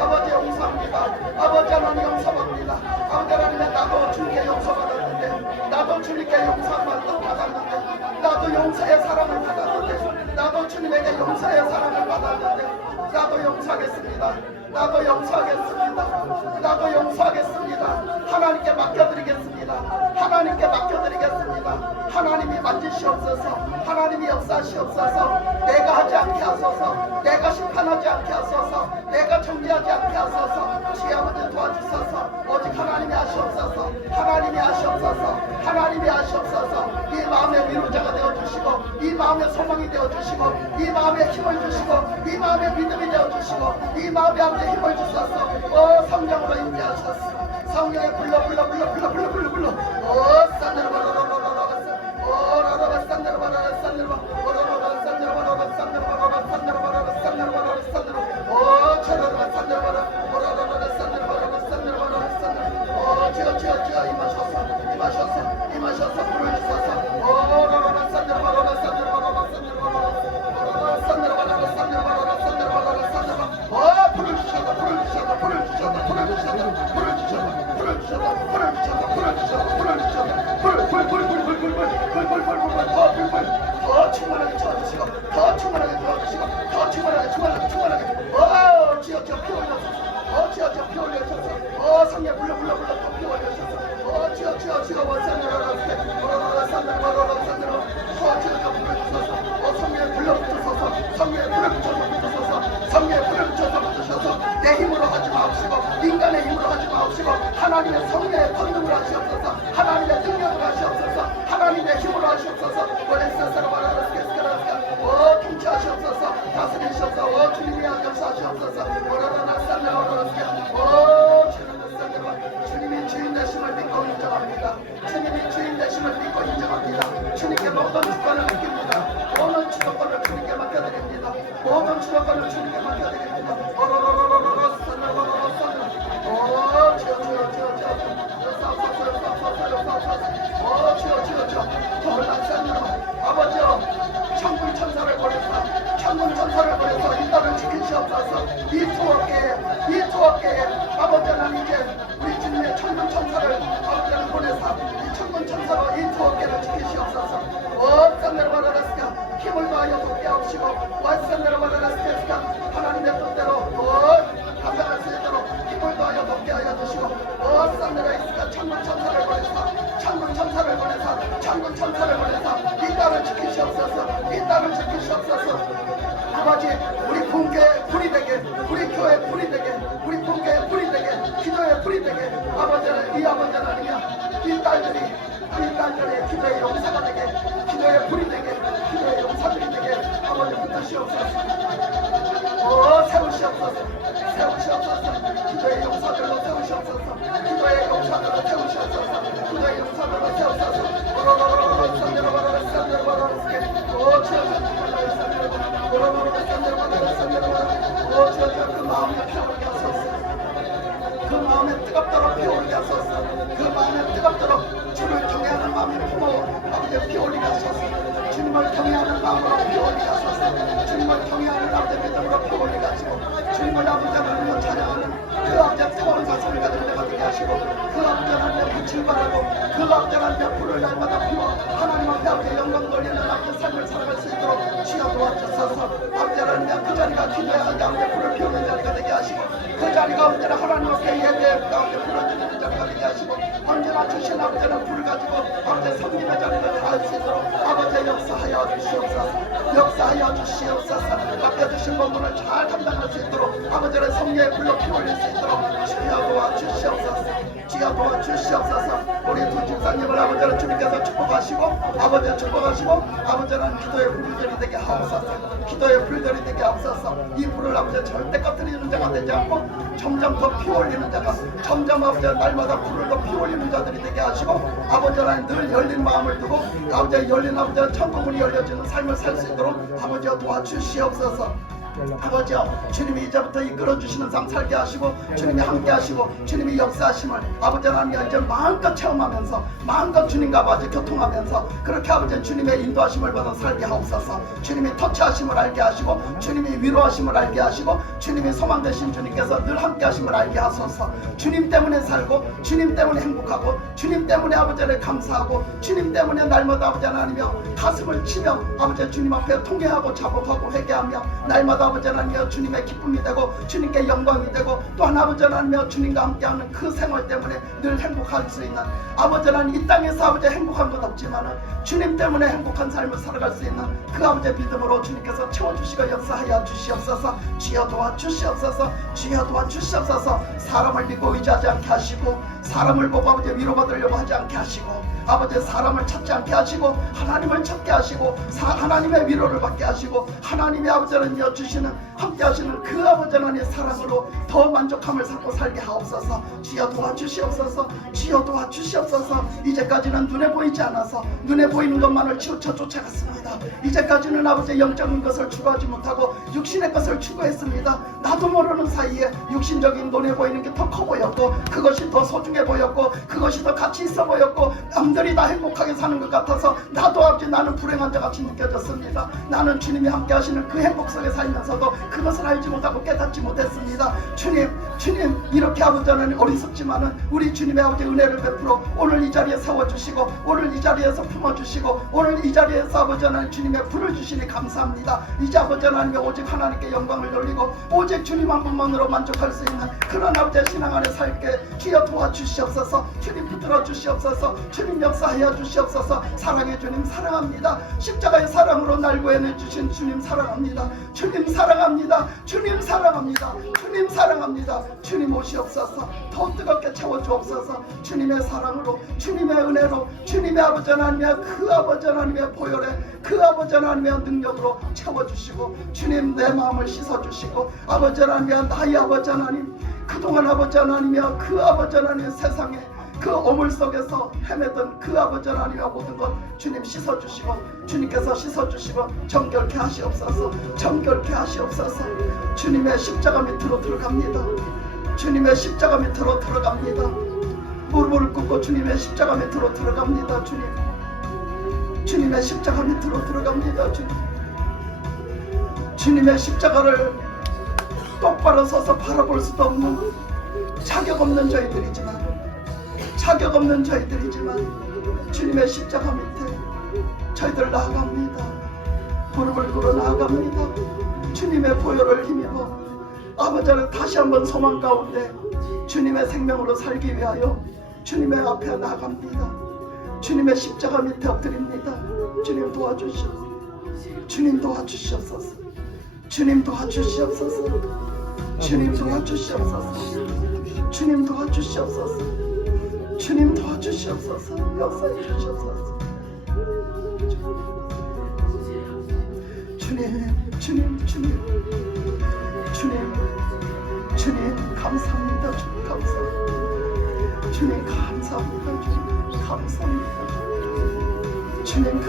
아버지 용서합니다. 아버지 하나님 용서합니다. 아버지 하나님 나도 주님께 용서받았는데 나도 주님께 용서받았는데 나도 용서의 사랑을 받았는데 나도 주님에게 용서의 사랑을 받았는데 나도 용서하겠습니다. 나도 용서하겠습니다. 나도 용서하겠습니다. 하나님께 맡겨드리겠습니다. 하나님께 맡겨드리겠습니다. 하나님이 만지시옵소서. 하나님이 역사하시옵소서. 내가 하지 않게 하소서. 내가 심판하지 않게 하소서. 내가 정죄하지 않게 하소서. 주의 아버지 도와주소서. 오직 하나님이 하시옵소서. 하나님이 하시옵소서. 하나님이 하시옵소서. 이 마음의 위로자가 되어주시고 이 마음의 소망이 되어주시고 이 마음의 힘을 주시고 이 마음의 믿음이 되어주시고 이 마음의 아버지 힘을 주소서. 성령으로 임재하소서. 성령의 불러 임하셔서 불을 더 충만하게 채워주시고 더 충만하게 채워주시고 더 충만하게 지어 피 올려주소서. 지어 피 올려주소서. 성령 불러 더 피 올려주소서. 지어 원산으로라스게 산으로 지어 불러주소서. 성령에 불러붙으소서. 성령에 불러붙여서 성령에 불러붙여서 내 힘으로 하지 마옵시고 인간의 힘으로 하지 마옵시고 하나님의 성령의 권능으로 하시옵소서. 하나님의 능력으로 하시옵소서. 하나님의 힘으로 하시옵소서. 원래스스로 말하라스케스카라스카 통치하시옵소서. 다스리시옵소서. 주님이 역사하시옵소서. 주님이 주인 되심을 믿고 인정합니다. 주님이 주인 되심을 믿고 인정합니다. 주님께 모든 주권을 맡깁니다. 모든 주권을 주님께 맡겨드립니다. 모든 주권을 주님께 맡겨드립니다. 아버지여 천군천사를 보내서 이 땅을 지키시옵소서. 이 투어계에 아버지 하나님께 우리 주님의 천군천사를 아버지를 보내서 이 천군천사로 이 투어계를 지키시옵소서. 힘을 더하여 돕게 하옵시고 하나님의 뜻대로 아버지 피 올리게 하소서. 주님을 경외하는 마음으로 피 올리게 하소서. 주님을 경외하는 아버지 믿음으로 피 올리게 하시고 주님을 아버지 하나님을 찬양하는 그 아버지 뜨거운 가슴을 가진 자가 되게 하시고 그 아버지 하나님의 빛을 발하고 그 아버지 하나님의 불을 날마다 피워 하나님 앞에 아버지 영광 돌리는 아버지 삶을 살아갈 수 있도록 주여 도와주소서. 아버지 하나님의 그 자리가 기도의 아버지 불을 피우는 자리가 되게 하시고 그 자리가 언제나 하나님 앞에 예배 가운데 불어주는 자리가 되게 하시고 언제나 주신 아버지는 불을 가지고 아버지 성님의 자리를 다할 수 있도록 아버지 역사하여 주시옵소서. 역사하여 주시옵소서. 맡겨주신 본분을 잘 감당할 수 있도록 아버지의 성령의 불로 피올릴 수 있도록 주여 도와주시옵소서. 주여 도와주시옵소서. 우리 두 집사님을 아버지는 주님께서 축복하시고 아버지 축복하시고 아버지는 기도의 불들이 되게 하옵소서. 기도의 불들이 되게 하옵소서. 이 불을 아버지 절대 꺼뜨리는 자가 되지 않고 점점 더 피올리는 자가 점점 아버지 날마다 불을 더 피올리는 자들이 되게 하시고 아버지는 늘 열린 마음을 두고 아버지 열린 아버지 천국문이 열려지는 삶을 살 수 있도록 아버지가 도와주시옵소서. 아버지여 주님이 이제부터 이끌어주시는 삶 살게 하시고 주님이 함께 하시고 주님이 역사하심을 아버지 하나님 이제 마음껏 체험하면서 마음껏 주님과 아버지 교통하면서 그렇게 아버지 주님의 인도하심을 받아 살게 하옵소서. 주님이 터치하심을 알게 하시고 주님이 위로하심을 알게 하시고 주님이 소망 되신 주님께서 늘 함께 하심을 알게 하소서. 주님 때문에 살고 주님 때문에 행복하고 주님 때문에 아버지를 감사하고 주님 때문에 날마다 아버지 하나님이여 가슴을 치며 아버지 주님 앞에 통회하고 자복하고 회개하며 날마다 아버지 하나님이여 주님의 기쁨이 되고 주님께 영광이 되고 또한 아버지 하나님이여 주님과 함께하는 그 생활 때문에 늘 행복할 수 있는 아버지 하나님 이 땅에서 아버지 행복한 것 없지만은 주님 때문에 행복한 삶을 살아갈 수 있는 그 아버지 믿음으로 주님께서 채워주시고 역사하여 주시옵소서. 주여 도와주시옵소서. 주여 도와주시옵소서. 사람을 믿고 의지하지 않게 하시고 사람을 보고 아버지 위로받으려고 하지 않게 하시고 아버지 사람을 찾지 않게 하시고 하나님을 찾게 하시고 하나님의 위로를 받게 하시고 하나님의 아버지는 주시는 함께 하시는 그 아버지 하나님의 사랑으로 더 만족함을 갖고 살게 하옵소서. 주여 도와주시옵소서. 주여 도와주시옵소서. 이제까지는 눈에 보이지 않아서 눈에 보이는 것만을 치우쳐 쫓아갔습니다. 이제까지는 아버지 영적인 것을 추구하지 못하고 육신의 것을 추구했습니다. 나도 모르는 사이에 육신적인 눈에 보이는 게 더 커 보였고 그것이 더 소중해 보였고 그것이 더 가치 있어 보였고 남들이 다 행복하게 사는 것 같아서 나도 아버지 나는 불행한 자 같이 느껴졌습니다. 나는 주님이 함께 하시는 그 행복 속에 살면서도 그것을 알지 못하고 깨닫지 못했습니다. 주님 이렇게 아버지 하나님 어리석지만은 우리 주님의 아버지 은혜를 베풀어 오늘 이 자리에 세워주시고 오늘 이 자리에서 품어주시고 오늘 이 자리에서 아버지 하나님 주님의 불을 주시니 감사합니다. 이제 아버지 하나님의 오직 하나님께 영광을 돌리고 오직 주님 한 분만으로 만족할 수 있는 그런 아버지의 신앙 안에 살게 주여 도와주시옵소서. 주님 붙들어 주시옵소서. 주님 역사하여 주시옵소서. 사랑의 주님 사랑합니다. 십자가의 사랑으로 날 구원해 주신 주님 사랑합니다. 주님 사랑합니다. 주님 사랑합니다. 주님 사랑합니다. 주님 오시옵소서. 더 뜨겁게 채워주옵소서. 주님의 사랑으로 주님의 은혜로 주님의 아버지 하나님의 그 아버지 하나님의 보혈에 그 아버지 하나님의 능력으로 채워주시고 주님 내 마음을 씻어주시고 아버지 하나님의 나의 아버지 하나님 그동안 아버지 하나님의 그 아버지 하나님의 세상에 그 어물 속에서 헤매던 그 아버지 하나님의 모든 것 주님 씻어주시고 주님께서 씻어주시고 정결케 하시옵소서. 정결케 하시옵소서. 주님의 십자가 밑으로 들어갑니다. 주님의 십자가 밑으로 들어갑니다. 무릎을 꿇고 주님의 십자가 밑으로 들어갑니다. 주님의 십자가 밑으로 들어갑니다. 주님의 십자가를 똑바로 서서 바라볼 수도 없는 자격 없는 저희들이지만 주님의 십자가 밑에 저희들 나아갑니다. 무릎을 꿇어 나아갑니다. 주님의 보혈을 힘입어 아버지를 다시 한번 소망 가운데 주님의 생명으로 살기 위하여 주님의 앞에 나아갑니다. 주님의 십자가 밑에 엎드립니다. 주님 도와주시옵소서. 주님 도와주시옵소서. 주님 도와주시옵소서. 주님 도와주시옵소서. 주님 도와주시옵소서. 주님 도와주시옵소서. 역사해 주시옵소서. 주님 감사합니다. 주님 감사합니다. 주님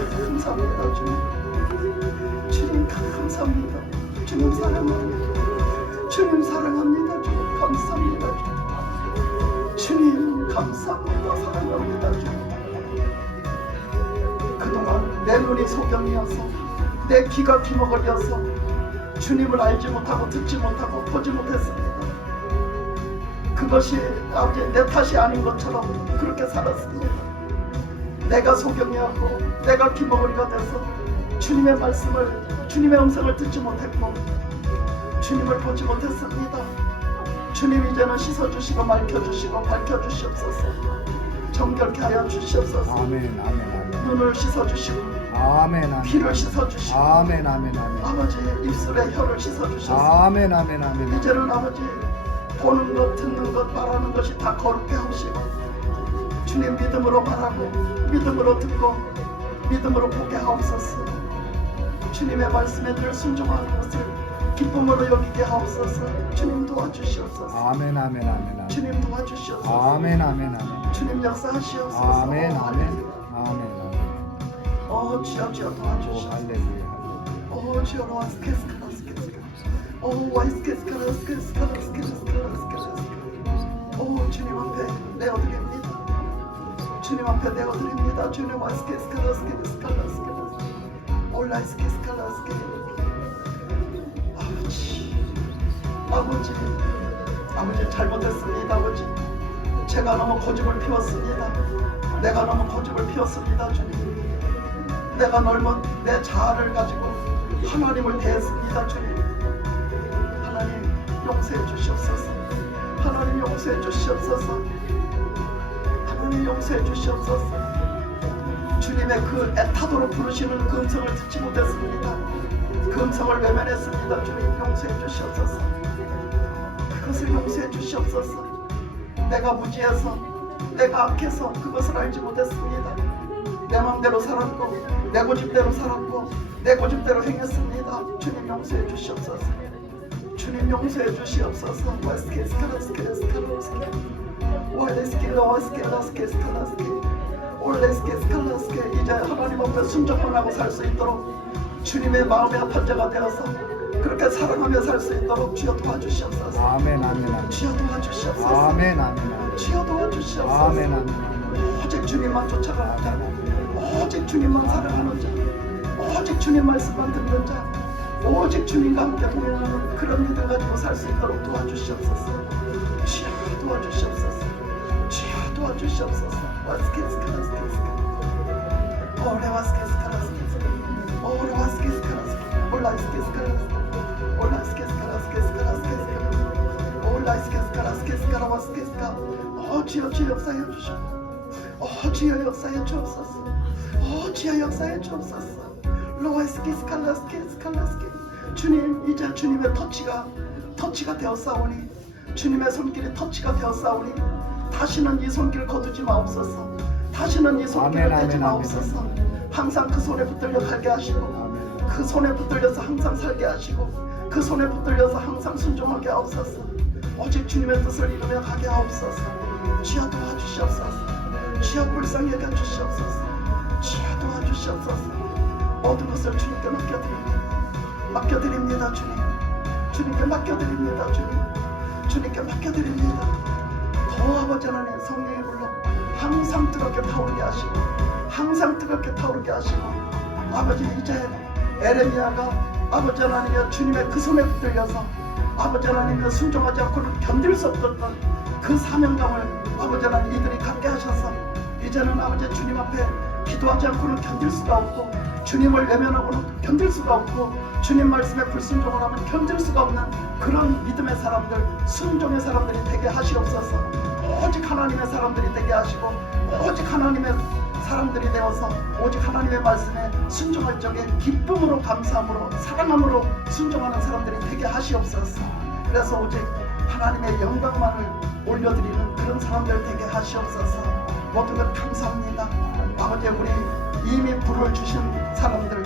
감사합니다. 주님 감사합니다. 주님 사랑합니다. 주님 사랑합니다. 주님 감사합니다. 주님 감사합니다. 사랑합니다. 그동안 내 눈이 소경이어서 내 귀가 귀머거리여서 주님을 알지 못하고 듣지 못하고 보지 못했습니다. 그것이 아버지 내 탓이 아닌 것처럼 그렇게 살았습니다. 내가 소경이었고 내가 귀머거리가 돼서 주님의 말씀을 주님의 음성을 듣지 못했고 주님을 보지 못했습니다. 주님 이제는 씻어주시고 맑혀주시고 밝혀주시옵소서. 정결케 하여 주시옵소서. 아멘, 아멘, 아멘. 눈을 씻어주시고 아멘, 아멘. 귀를 씻어주시고 아멘, 아멘, 아멘. 아버지 입술의 혀를 씻어주셔서 아멘, 아멘, 아멘. 이제는 아버지 보는 것 듣는 것 말하는 것이 다 거룩해 하시고 주님 믿음으로 말하고 믿음으로 듣고 믿음으로 보게 하옵소서. 주님의 말씀에 늘 순종하는 것을 기쁨으로 여기게 하옵소서. 주님 도와주시옵소서. 아멘, 아멘, 아멘, 아멘. 주님 도와주시옵소서. 아멘, 아멘, 아멘. 주님 역사하시옵소서. 아멘, 아멘, 아멘. 주여 주여 오, 도와주시옵소서. 할렐루야. 주여 와스케스카라스케스카. 와이스케스카라스케스카라스케스카라스케스카라스케스카. 주님 앞에 내어드립니다. 주님 앞에 내어드립니다. 주님 와스케스카라스케스카라스케스카. 올라이스케스카라스케. 아버지 잘못했습니다. 아버지 제가 너무 고집을 피웠습니다. 내가 너무 고집을 피웠습니다. 주님 내가 넓은 내 자아를 가지고 하나님을 대했습니다. 주님 하나님 용서해 주시옵소서. 하나님 용서해 주시옵소서. 하나님 용서해 주시옵소서. 주님의 그 애타도록 부르시는 그 음성을 듣지 못했습니다. 그 음성을 외면했습니다. 주님 용서해 주시옵소서. 그것을 용서해 주시옵소서. 내가 무지해서 내가 악해서 그것을 알지 못했습니다. 내 맘대로 살았고 내 고집대로 살았고 내 고집대로 행했습니다. 주님 용서해 주시옵소서. 주님 용서해 주시옵소서. 이제 하나님 앞에 순종만 하고 살 수 있도록 주님의 마음의 아픈 자가 되어서 그렇게 사랑하며 살 수 있도록 주여 도와주시옵소서. 아멘, 아멘, 아멘. 주여 도와주시옵소서. 아멘, 아멘, 아멘. 주여 도와주시옵소서. 아멘, 아멘, 아멘. 오직 주님만 쫓아가는 자, 오직 주님만 사랑하는 자, 오직 주님 말씀만 듣는 자, 오직 주님과 함께 동행하는 그런 믿음 가지고 살 수 있도록 도와주시옵소서. 주여 도와주시옵소서. 주여 도와주시옵소서. 와스케스카라스케스카. 오레 와스케스카라스케스카. 오레 와스케스카라스케스카. 올라스케스카라스케스카. 올라스케스카라스케스카라스케스카. 올라스케스카라스케스카라 와스케스카. 주여 주여 역사해 주시고 주여 역사해 주옵소서. 주여 역사해 주옵소서. 로에스케스칼라스케스칼라스케. 주님 이제 주님의 터치가 되었사오니 주님의 손길이 터치가 되었사오니 다시는 이 손길 거두지 마옵소서. 다시는 이 손길을 아멘, 떼지 아멘, 마옵소서. 항상 그 손에 붙들려 살게 하시고 아멘. 그 손에 붙들려서 항상 살게 하시고 그 손에 붙들려서 항상 순종하게 하옵소서. 오직 주님의 뜻을 이루며 가게 하옵소서. 주여 도와주시옵소서. 주여 불쌍히 여겨 주시옵소서. 주여 도와주시옵소서. 모든 것을 주님께 맡겨드립니다. 주님 주님께 맡겨드립니다. 주님께 맡겨드립니다. 더 아버지 하나님 성령의 불로 항상 뜨겁게 타오르게 하시고 항상 뜨겁게 타오르게 하시고 아버지 이제 에레미야가 아버지 하나님의 주님의 그 손에 붙들려서 아버지 하나님의 순종하지 않고는 견딜 수 없었던 그 사명감을 아버지 하나님 이들이 갖게 하셔서 이제는 아버지 주님 앞에 기도하지 않고는 견딜 수가 없고 주님을 외면하고는 견딜 수가 없고 주님 말씀에 불순종을 하면 견딜 수가 없는 그런 믿음의 사람들, 순종의 사람들이 되게 하시옵소서. 오직 하나님의 사람들이 되게 하시고 오직 하나님의 사람들이 되어서 오직 하나님의 말씀에 순종할 적에 기쁨으로 감사함으로 사랑함으로 순종하는 사람들이 되게 하시옵소서. 그래서 오직 하나님의 영광만을 올려드리는 그런 사람들 되게 하시옵소서. 모든 것 감사합니다. 아버지 우리 이미 불을 주신 사람들,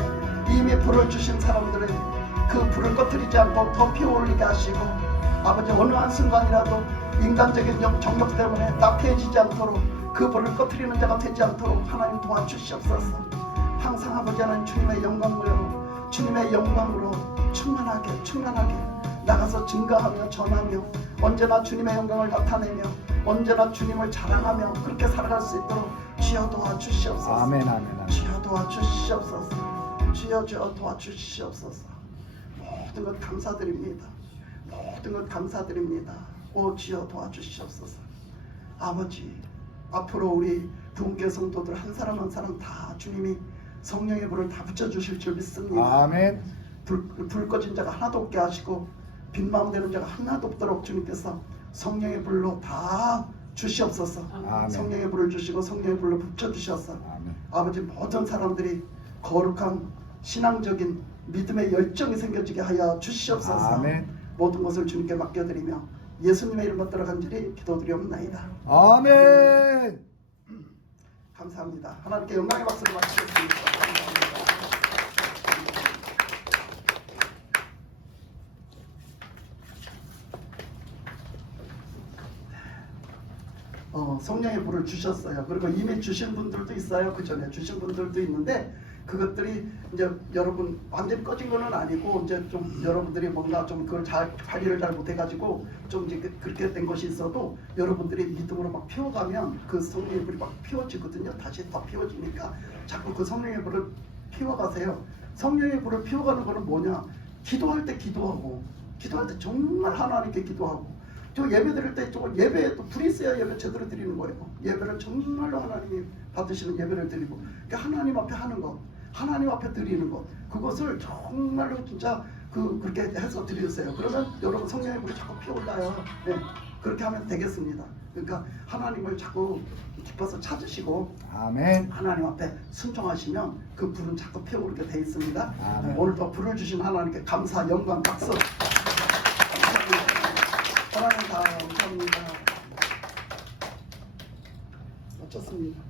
이미 불을 주신 사람들은 그 불을 꺼뜨리지 않고 더 피어올리게 하시고 아버지 어느 한순간이라도 인간적인 정욕 때문에 나태해지지 않도록 그 불을 꺼뜨리는 자가 되지 않도록 하나님 도와주시옵소서. 항상 아버지 하나님 주님의 영광으로 충만하게 나가서 증거하며 전하며 언제나 주님의 영광을 나타내며 언제나 주님을 자랑하며 그렇게 살아갈 수 있도록 주여 도와주시옵소서. 아멘 아멘 아멘. 주여 도와주시옵소서. 주여 도와주시옵소서. 모든 것 감사드립니다. 모든 것 감사드립니다. 오 주여 도와주시옵소서. 아버지, 앞으로 우리 부흥교 성도들 한 사람 한 사람 다 주님이 성령의 불을 다 붙여주실 줄 믿습니다. 아멘. 불 꺼진 자가 하나도 없게 하시고 빈 마음 되는 자가 하나도 없도록 주님께서 성령의 불로 다 주시옵소서. 아멘. 성령의 불을 주시고 성령의 불로 붙여주셔서 아멘. 아버지 모든 사람들이 거룩한 신앙적인 믿음의 열정이 생겨지게 하여 주시옵소서. 아멘. 모든 것을 주님께 맡겨드리며 예수님의 이름으로 들어간절히 기도드리옵나이다. 아멘. 감사합니다. 하나님께 영광의 박수를 마치겠습니다. 감사합니다. 성령의 불을 주셨어요. 그리고 이미 주신 분들도 있어요. 그 전에 주신 분들도 있는데 그것들이 이제 여러분 완전히 꺼진 거는 아니고 이제 좀 여러분들이 뭔가 좀 그걸 잘 관리를 잘 못해가지고 좀 이제 그렇게 된 것이 있어도 여러분들이 믿음으로 막 피워가면 그 성령의 불이 막 피워지거든요. 다시 더 피워지니까 자꾸 그 성령의 불을 피워가세요. 성령의 불을 피워가는 거는 뭐냐? 기도할 때 기도하고 기도할 때 정말 하나님께 기도하고 저 예배 드릴 때 예배에 또 불이 있어야 예배 제대로 드리는 거예요. 예배를 정말로 하나님이 받으시는 예배를 드리고 그러니까 하나님 앞에 하는 것, 하나님 앞에 드리는 것, 그것을 정말로 진짜 그렇게 해서 드리세요. 그러면 여러분 성령의 불이 자꾸 피어올라요. 네, 그렇게 하면 되겠습니다. 그러니까 하나님을 자꾸 깊어서 찾으시고 아멘. 하나님 앞에 순종하시면 그 불은 자꾸 피어오르게 돼 있습니다. 아멘. 오늘도 불을 주신 하나님께 감사, 영광, 박수. 감사합니다. 하나님 다 감사합니다. 어쩌습니까?